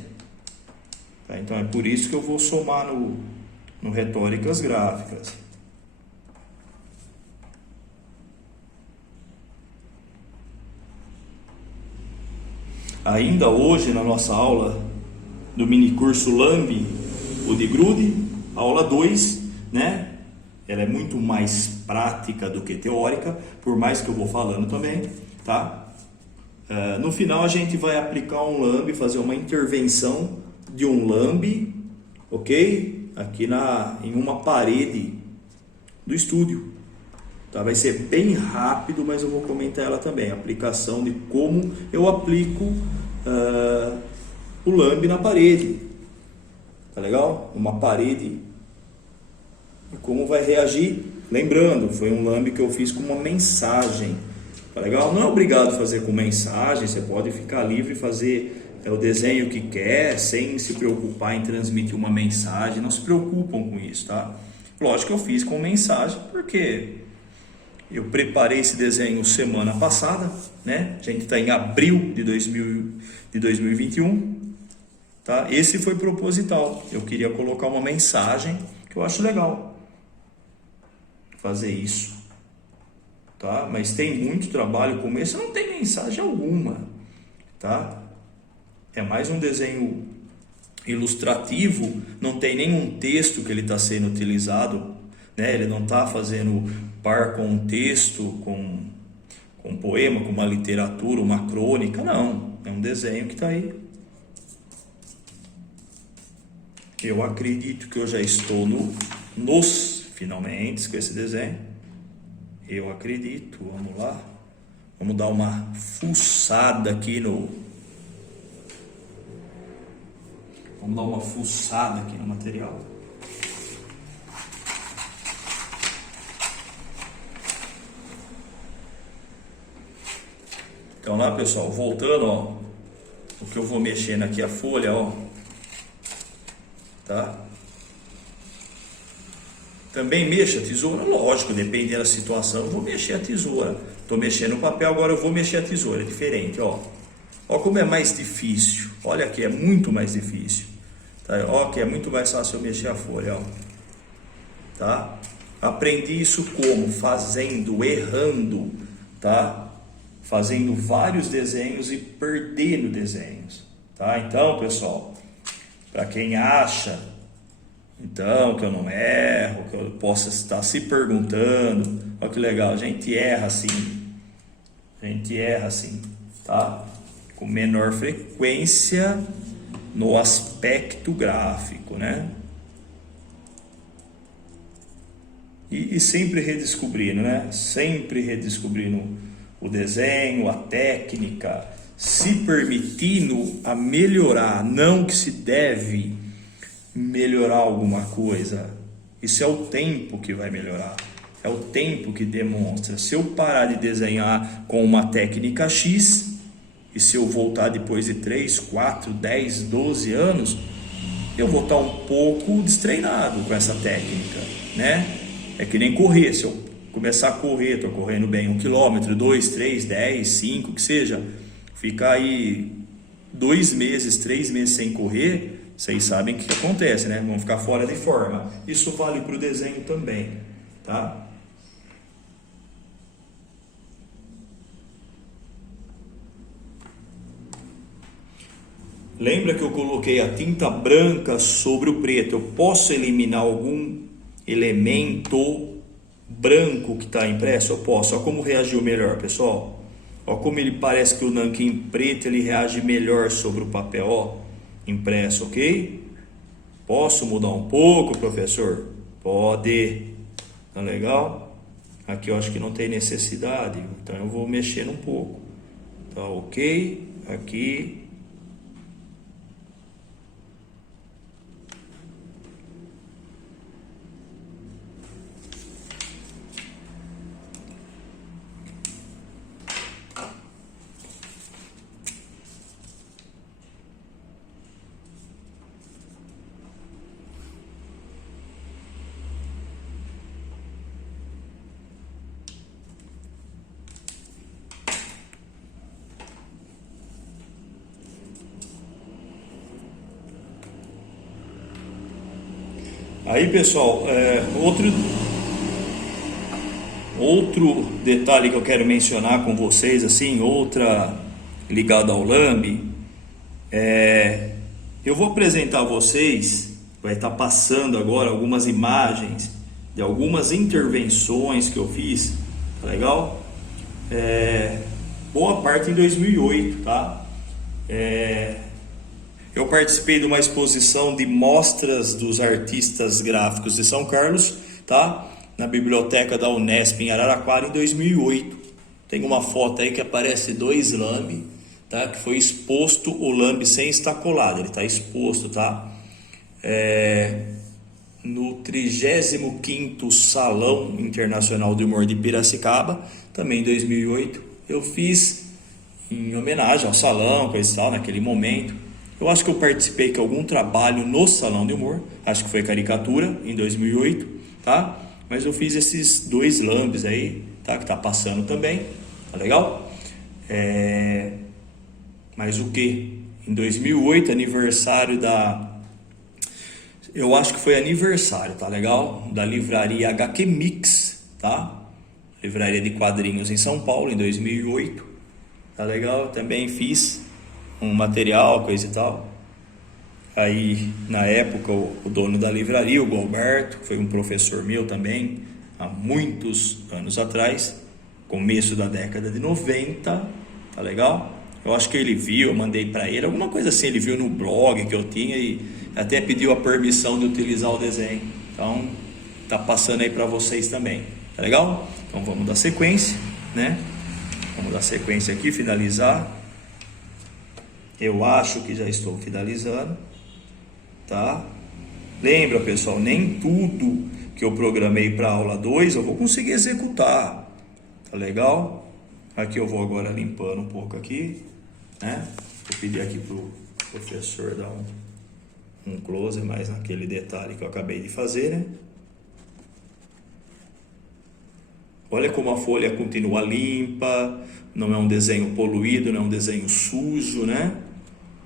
Tá? Então é por isso que eu vou somar no Retóricas Gráficas. Ainda hoje, na nossa aula do mini curso Lamb, o de grude, aula 2, né? Ela é muito mais prática do que teórica, por mais que eu vou falando também, tá? No final a gente vai aplicar um lamb, fazer uma intervenção de um lamb, ok? Aqui em uma parede do estúdio, tá? Vai ser bem rápido, mas eu vou comentar ela também, a aplicação de como eu aplico o lamb na parede, tá legal? Uma parede, e como vai reagir. Lembrando, foi um lamb que eu fiz com uma mensagem, tá legal? Não é obrigado a fazer com mensagem, você pode ficar livre e fazer o desenho que quer, sem se preocupar em transmitir uma mensagem, não se preocupam com isso, tá? Lógico que eu fiz com mensagem, porque eu preparei esse desenho semana passada, né? A gente está em abril de 2021, tá? Esse foi proposital, eu queria colocar uma mensagem, que eu acho legal fazer isso, tá? Mas tem muito trabalho como esse, não tem mensagem alguma, tá? É mais um desenho ilustrativo, não tem nenhum texto que ele está sendo utilizado, né? Ele não está fazendo par com um texto, com um poema, com uma literatura, uma crônica, não. É um desenho que está aí. Eu acredito que eu já estou nos finalmente com esse desenho. Eu acredito. Vamos lá. Vamos dar uma fuçada aqui Vamos dar uma fuçada aqui no material. Então lá, pessoal, voltando, ó, o que eu vou mexendo aqui a folha, ó, tá? Também mexa a tesoura, lógico, dependendo da situação, eu vou mexer a tesoura. Tô mexendo o papel, agora eu vou mexer a tesoura, é diferente, ó. Ó como é mais difícil. Olha aqui, é muito mais difícil. Tá? Ó, que é muito mais fácil eu mexer a folha, ó. Tá? Aprendi isso como? Fazendo, errando, tá? Fazendo vários desenhos e perdendo desenhos, tá? Então, pessoal, para quem acha então que eu não erro, que eu possa estar se perguntando, olha que legal, a gente erra assim, tá? Com menor frequência no aspecto gráfico, né? E sempre redescobrindo, né? Sempre redescobrindo o desenho, a técnica, se permitindo a melhorar, não que se deve melhorar alguma coisa. Isso é o tempo que vai melhorar, é o tempo que demonstra. Se eu parar de desenhar com uma técnica X, e se eu voltar depois de 3, 4, 10, 12 anos, eu vou estar um pouco destreinado com essa técnica, né? É que nem correr. Se eu começar a correr, estou correndo bem 1 quilômetro, 2, 3, 10, 5, que seja, ficar aí 2 meses, 3 meses sem correr, vocês sabem o que acontece, né? Vão ficar fora de forma. Isso vale para o desenho também, tá? Lembra que eu coloquei a tinta branca sobre o preto? Eu posso eliminar algum elemento branco que está impresso? Eu posso. Olha como reagiu melhor, pessoal. Olha como ele parece que o nanquim preto ele reage melhor sobre o papel, ó, impresso, ok? Posso mudar um pouco, professor? Pode. Tá legal? Aqui eu acho que não tem necessidade, então eu vou mexer um pouco. Tá ok? Aqui. Aí, pessoal, outro detalhe que eu quero mencionar com vocês, assim, outra ligada ao Lamb, eu vou apresentar a vocês, vai estar passando agora algumas imagens de algumas intervenções que eu fiz, tá legal? Boa parte em 2008, tá? Eu participei de uma exposição de mostras dos artistas gráficos de São Carlos, tá? Na biblioteca da Unesp em Araraquara em 2008. Tem uma foto aí que aparece 2 lambe, tá? Que foi exposto o lambe sem estar colado, ele está exposto, tá? No 35º Salão Internacional de Humor de Piracicaba, também em 2008, eu fiz em homenagem ao salão, coisa e tal, naquele momento. Eu acho que eu participei de algum trabalho no Salão de Humor, acho que foi caricatura, em 2008, tá? Mas eu fiz esses 2 lambes aí, tá? Que tá passando também, tá legal? Mas o que? Em 2008, aniversário eu acho que foi aniversário, tá legal? Da livraria HQ Mix, tá? Livraria de quadrinhos em São Paulo, em 2008, tá legal? Também fiz um material, coisa e tal. Aí, na época, o dono da livraria, o Gualberto, foi um professor meu também, há muitos anos atrás, começo da década de 90, tá legal? Eu acho que ele viu, eu mandei para ele, alguma coisa assim, ele viu no blog que eu tinha e até pediu a permissão de utilizar o desenho. Então, tá passando aí para vocês também, tá legal? Então, vamos dar sequência, né? Vamos dar sequência aqui, finalizar. Eu acho que já estou finalizando, tá? Lembra, pessoal, nem tudo que eu programei para aula 2 eu vou conseguir executar, tá legal? Aqui eu vou agora limpando um pouco aqui, né? Vou pedir aqui pro professor dar um close mais naquele detalhe que eu acabei de fazer, né? Olha como a folha continua limpa, não é um desenho poluído, não é um desenho sujo, né?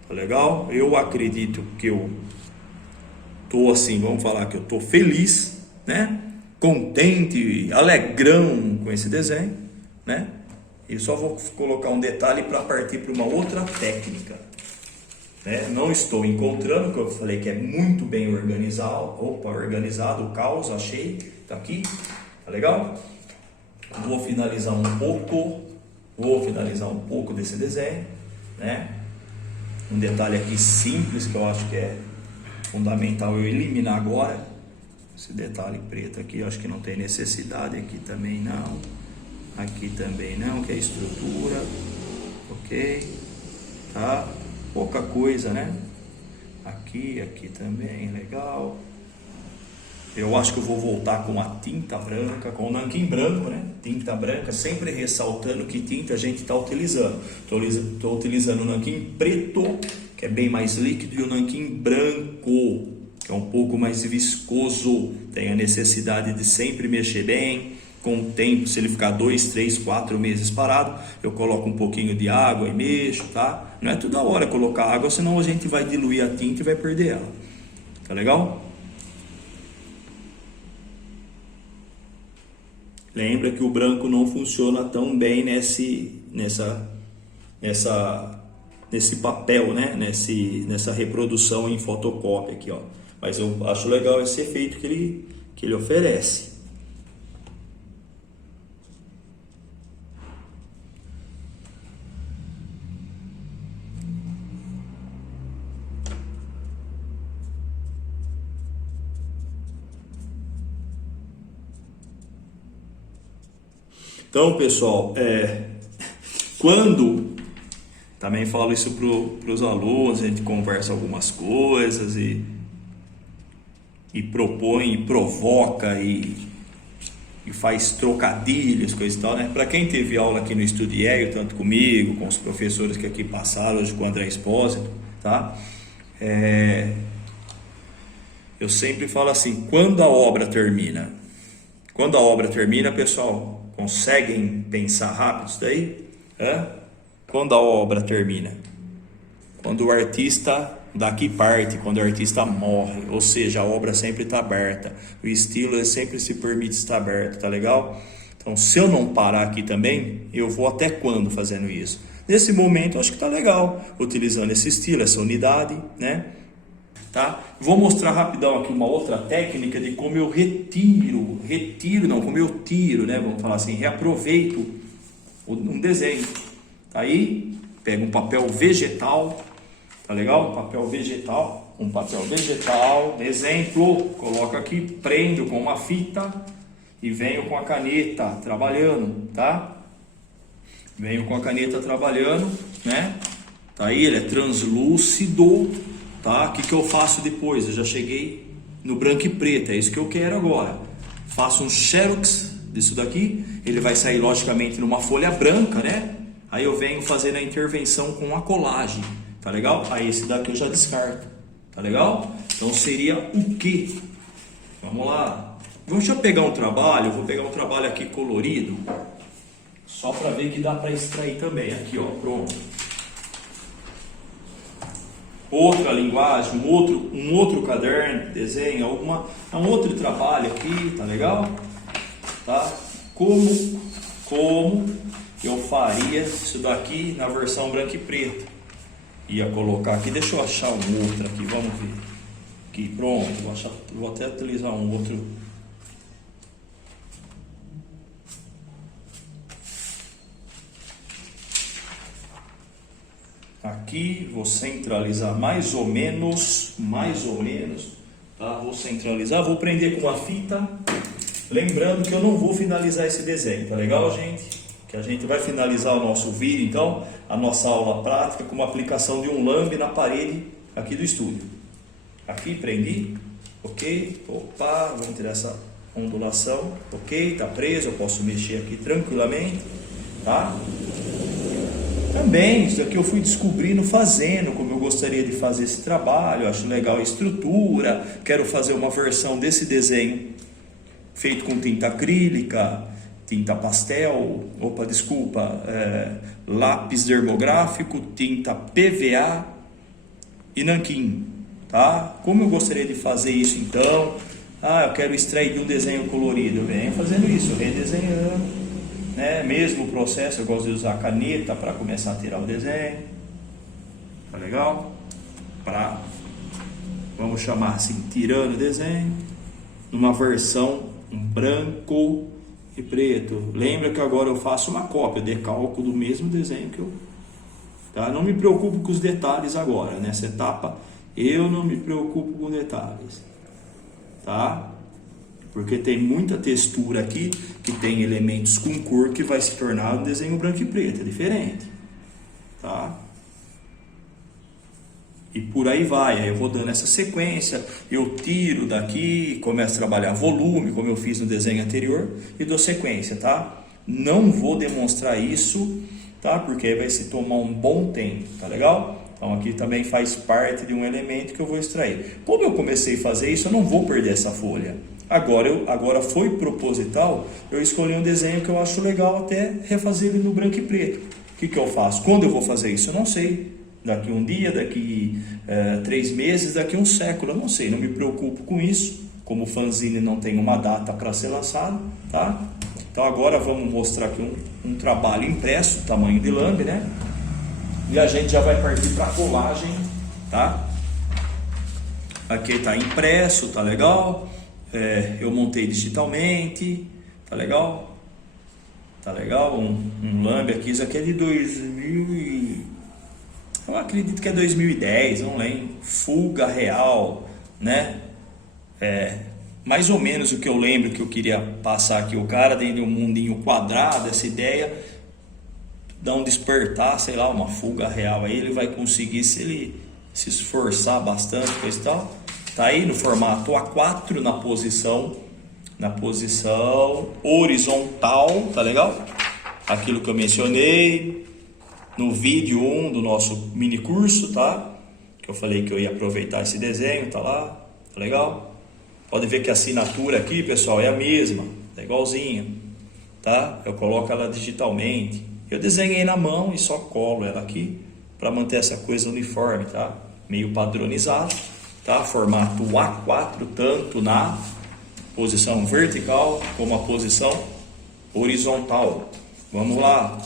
Tá legal? Eu acredito que eu tô assim, vamos falar que eu tô feliz, né? Contente, alegrão com esse desenho, né? E só vou colocar um detalhe para partir para uma outra técnica, né? Não estou encontrando, que eu falei que é muito bem organizado. Opa, organizado, o caos, achei, tá aqui, tá legal? Vou finalizar um pouco desse desenho, né? Um detalhe aqui simples que eu acho que é fundamental eu eliminar agora. Esse detalhe preto aqui, eu acho que não tem necessidade. Aqui também não. Aqui também não, que é a estrutura. Ok. tá? Pouca coisa, né? Aqui também, legal. Eu acho que eu vou voltar com a tinta branca, com o nanquim branco, né? Tinta branca, sempre ressaltando que tinta a gente está utilizando. Estou utilizando o nanquim preto, que é bem mais líquido, e o nanquim branco, que é um pouco mais viscoso. Tem a necessidade de sempre mexer bem. Com o tempo, se ele ficar 2, 3, 4 meses parado, eu coloco um pouquinho de água e mexo, tá? Não é toda hora colocar água, senão a gente vai diluir a tinta e vai perder ela. Tá legal? Lembra que o branco não funciona tão bem nesse papel, né? Nessa reprodução em fotocópia aqui, ó. Mas eu acho legal esse efeito que ele oferece. Então, pessoal, quando também falo isso para os alunos, a gente conversa algumas coisas e propõe, e provoca e faz trocadilhos, coisa e tal, né? Para quem teve aula aqui no Estudie, tanto comigo, com os professores que aqui passaram, hoje com o André Espósito, tá? Eu sempre falo assim, quando a obra termina? Quando a obra termina, pessoal, conseguem pensar rápido isso daí? Quando a obra termina? Quando o artista daqui parte, quando o artista morre, ou seja, a obra sempre está aberta, o estilo sempre se permite estar aberto, tá legal? Então, se eu não parar aqui também, eu vou até quando fazendo isso? Nesse momento, eu acho que tá legal, utilizando esse estilo, essa unidade, né? Tá? Vou mostrar rapidão aqui uma outra técnica de como eu como eu tiro, né? Vamos falar assim, reaproveito um desenho. Tá aí, pega um papel vegetal, tá legal? Um papel vegetal, exemplo, coloco aqui, prendo com uma fita e venho com a caneta trabalhando, tá? Venho com a caneta trabalhando, né? Tá aí, ele é translúcido. Tá? O que eu faço depois? Eu já cheguei no branco e preto, é isso que eu quero agora. Faço um xerox disso daqui, ele vai sair logicamente numa folha branca, né? Aí eu venho fazendo a intervenção com a colagem, tá legal? Aí esse daqui eu já descarto, tá legal? Então seria o que? Vamos lá. Deixa eu pegar um trabalho, eu vou pegar um trabalho aqui colorido, só para ver que dá para extrair também. Aqui, ó, pronto. Outra linguagem, um outro caderno, desenho, um outro trabalho aqui, tá legal? Tá? Como eu faria isso daqui na versão branco e preto? Ia colocar aqui, deixa eu achar um outro aqui, vamos ver. Aqui, pronto, vou até utilizar um outro. Aqui vou centralizar mais ou menos, tá? Vou centralizar, vou prender com uma fita, lembrando que eu não vou finalizar esse desenho, tá legal, gente? Que a gente vai finalizar o nosso vídeo, então, a nossa aula prática com uma aplicação de um lambe na parede aqui do estúdio. Aqui, prendi, ok, opa, vamos tirar essa ondulação, ok, tá preso, eu posso mexer aqui tranquilamente, tá? Também, isso aqui eu fui descobrindo fazendo, como eu gostaria de fazer esse trabalho, eu acho legal a estrutura, quero fazer uma versão desse desenho feito com tinta acrílica, tinta pastel, lápis dermográfico, tinta PVA e nanquim, tá? Como eu gostaria de fazer isso então? Eu quero extrair de um desenho colorido, eu venho fazendo isso, redesenhando. Né? Mesmo o processo, eu gosto de usar a caneta para começar a tirar o desenho, tá legal? Vamos chamar assim, tirando o desenho, numa versão branco e preto. Lembra que agora eu faço uma cópia, decalco do mesmo desenho que eu... Tá? Não me preocupo com os detalhes agora, nessa etapa eu não me preocupo com detalhes, tá? Porque tem muita textura aqui, que tem elementos com cor, que vai se tornar um desenho branco e preto, é diferente, tá? E por aí vai, aí eu vou dando essa sequência, eu tiro daqui, começo a trabalhar volume, como eu fiz no desenho anterior, e dou sequência, tá? Não vou demonstrar isso, tá? Porque aí vai se tomar um bom tempo, tá legal? Então aqui também faz parte de um elemento que eu vou extrair. Como eu comecei a fazer isso, eu não vou perder essa folha. Agora foi proposital, eu escolhi um desenho que eu acho legal até refazer ele no branco e preto. O que eu faço? Quando eu vou fazer isso? Eu não sei. Daqui um dia, daqui 3 meses, daqui um século, eu não sei, não me preocupo com isso. Como o fanzine não tem uma data para ser lançado, tá? Então agora vamos mostrar aqui um trabalho impresso, tamanho de lambe, né? E a gente já vai partir para a colagem, tá? Aqui está impresso, tá legal? Eu montei digitalmente, tá legal? Tá legal? Um lambe aqui, isso aqui é de 2000 eu acredito que é 2010, não lembro. Fuga real, né? Mais ou menos o que eu lembro que eu queria passar aqui. O cara dentro de um mundinho quadrado, essa ideia, dá um despertar, sei lá, uma fuga real. Aí ele vai conseguir, se ele se esforçar bastante, coisa e tal. Tá aí no formato A4, na posição horizontal, tá legal? Aquilo que eu mencionei no vídeo 1 do nosso mini curso, tá? Que eu falei que eu ia aproveitar esse desenho, tá lá, tá legal? Pode ver que a assinatura aqui, pessoal, é a mesma, é igualzinha, tá? Eu coloco ela digitalmente. Eu desenhei na mão e só colo ela aqui para manter essa coisa uniforme, tá? Meio padronizado, tá? Formato A4, tanto na posição vertical como a posição horizontal. Vamos lá.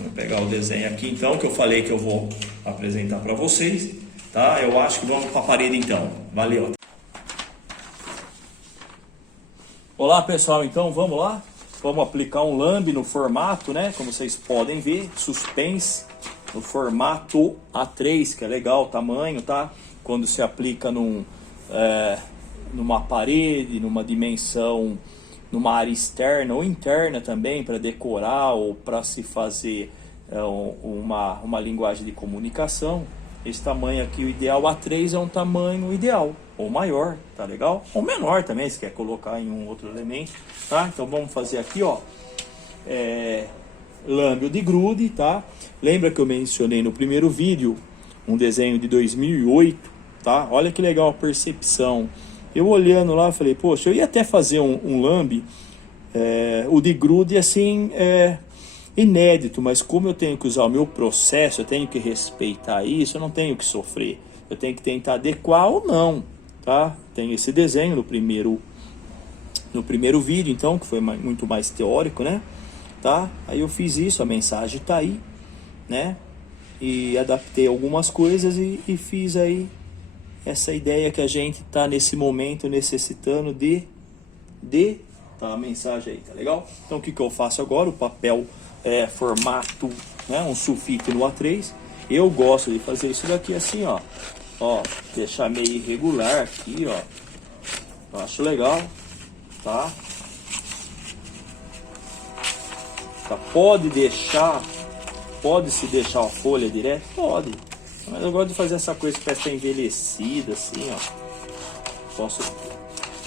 Vamos pegar o desenho aqui então, que eu falei que eu vou apresentar para vocês, tá? Eu acho que vamos para a parede então. Valeu! Olá pessoal, então vamos lá? Vamos aplicar um lambe no formato, né? Como vocês podem ver, suspense no formato A3, que é legal o tamanho, tá? Quando se aplica numa parede, numa dimensão, numa área externa ou interna também, para decorar ou para se fazer uma linguagem de comunicação. Esse tamanho aqui, o ideal A3 é um tamanho ideal, ou maior, tá legal? Ou menor também, se quer colocar em um outro elemento, tá? Então vamos fazer aqui, ó, lambe de grude, tá? Lembra que eu mencionei no primeiro vídeo um desenho de 2008, tá? Olha que legal a percepção. Eu olhando lá, falei, poxa, eu ia até fazer um lambe, o de grude, assim, inédito, mas como eu tenho que usar o meu processo, eu tenho que respeitar isso, eu não tenho que sofrer. Eu tenho que tentar adequar ou não, tá? Tem esse desenho no primeiro vídeo, então, que foi muito mais teórico, né? Tá? Aí eu fiz isso, a mensagem tá aí, né? E adaptei algumas coisas e fiz aí essa ideia que a gente tá nesse momento necessitando tá a mensagem aí, tá legal? Então o que eu faço agora? O papel formato, né, um sulfite no A3. Eu gosto de fazer isso daqui assim, ó, deixar meio irregular aqui, ó. Eu acho legal, tá? Pode-se deixar a folha direto? Pode. Mas eu gosto de fazer essa coisa que parece estar envelhecida, assim, ó.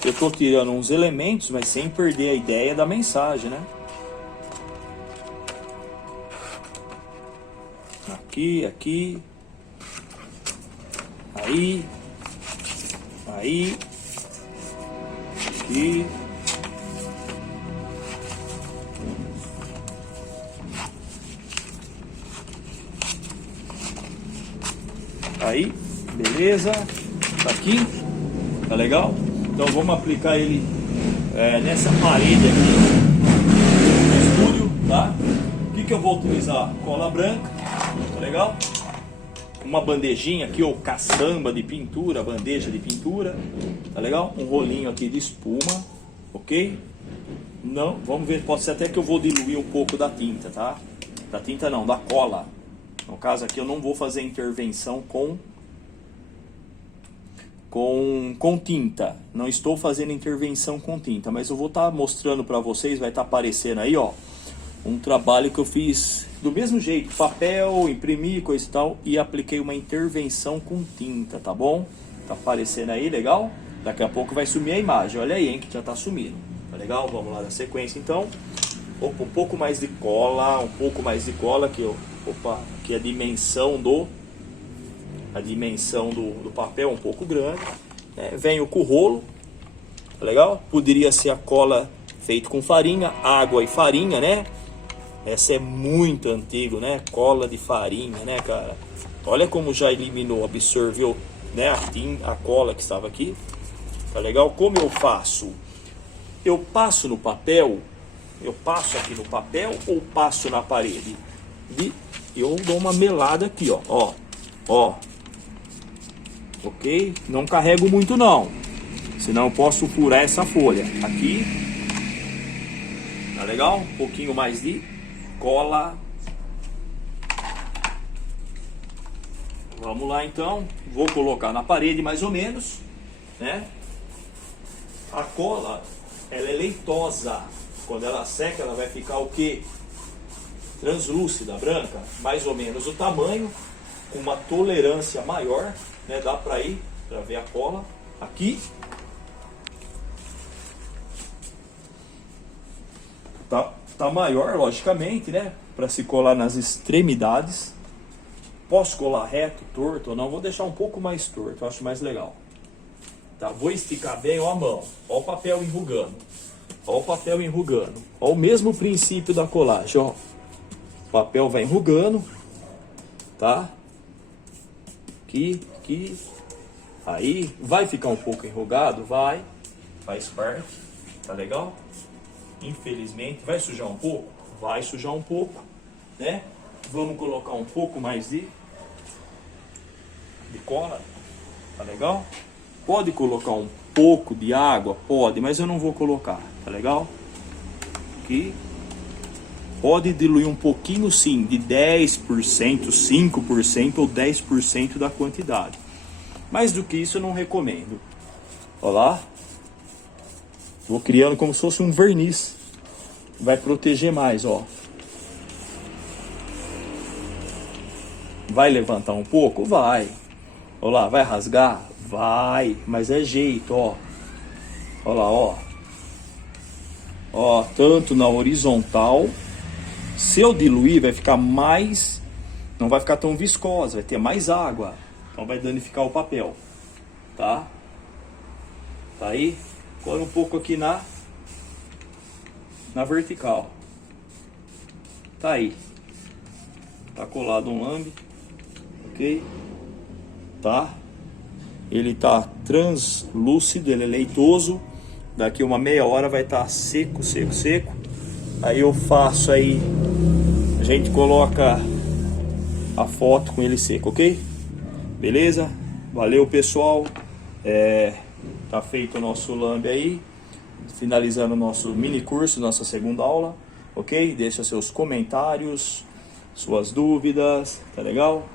Eu tô tirando uns elementos, mas sem perder a ideia da mensagem, né? Aqui, aqui. Aí. Aqui. Aí, beleza, tá aqui, tá legal? Então vamos aplicar ele nessa parede aqui no estúdio, tá? O que eu vou utilizar? Cola branca, tá legal? Uma bandejinha aqui, ou caçamba de pintura, bandeja de pintura, tá legal? Um rolinho aqui de espuma, ok? Não, vamos ver, pode ser até que eu vou diluir um pouco da tinta, tá? Da tinta não, da cola. No caso aqui eu não vou fazer intervenção com tinta. Não estou fazendo intervenção com tinta, mas eu vou estar mostrando para vocês, vai estar aparecendo aí, ó, Um trabalho que eu fiz do mesmo jeito, papel, imprimi, coisa e tal, e apliquei uma intervenção com tinta, tá bom? Tá aparecendo aí, legal? Daqui a pouco vai sumir a imagem, olha aí, hein, que já tá sumindo. Tá legal? Vamos lá na sequência, então. Opa, um pouco mais de cola, que a dimensão do papel é um pouco grande. Venho com o rolo, tá legal? Poderia ser a cola feita com farinha, água e farinha, né? Essa é muito antiga, né? Cola de farinha, né, cara? Olha como já eliminou, absorveu, né, a cola que estava aqui. Tá legal? Como eu faço? Eu passo no papel, eu passo aqui no papel ou passo na parede? Eu dou uma melada aqui, ó. Ok? Não carrego muito não, senão eu posso furar essa folha. Aqui, tá legal? Um pouquinho mais de cola. Vamos lá então, vou colocar na parede mais ou menos, né? A cola, ela é leitosa. Quando ela seca, ela vai ficar o quê? Translúcida, branca, mais ou menos o tamanho, com uma tolerância maior, né? Dá pra ir, pra ver a cola aqui. Tá maior, logicamente, né? Para se colar nas extremidades. Posso colar reto, torto ou não? Vou deixar um pouco mais torto, eu acho mais legal. Tá, vou esticar bem a mão. Ó o papel enrugando. Ó o papel enrugando. Ó o mesmo princípio da colagem, ó. O papel vai enrugando, tá? Aqui. Aí, vai ficar um pouco enrugado? Vai. Faz parte, tá legal? Infelizmente, vai sujar um pouco? Vai sujar um pouco, né? Vamos colocar um pouco mais de cola, tá legal? Pode colocar um pouco de água? Pode, mas eu não vou colocar, tá legal? Aqui. Pode diluir um pouquinho sim, de 10%, 5% ou 10% da quantidade. Mais do que isso eu não recomendo. Olha lá. Vou criando como se fosse um verniz. Vai proteger mais, ó. Vai levantar um pouco? Vai. Olha lá, vai rasgar? Vai. Mas é jeito, ó. Olha lá, ó. Ó, tanto na horizontal. Se eu diluir, vai ficar mais... Não vai ficar tão viscosa, vai ter mais água. Então vai danificar o papel. Tá? Tá aí? Cola um pouco aqui na vertical. Tá aí. Tá colado um lambe. Ok? Tá? Ele tá translúcido, ele é leitoso. Daqui uma meia hora vai estar seco. Aí eu faço aí, a gente coloca a foto com ele seco, ok? Beleza? Valeu, pessoal. Tá feito o nosso lambe aí. Finalizando o nosso mini curso, nossa segunda aula, ok? Deixa seus comentários, suas dúvidas, tá legal?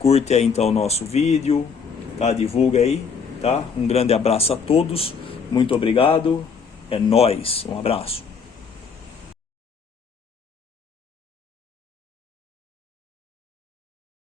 Curte aí então o nosso vídeo, tá? Divulga aí, tá? Um grande abraço a todos, muito obrigado, é nóis, um abraço.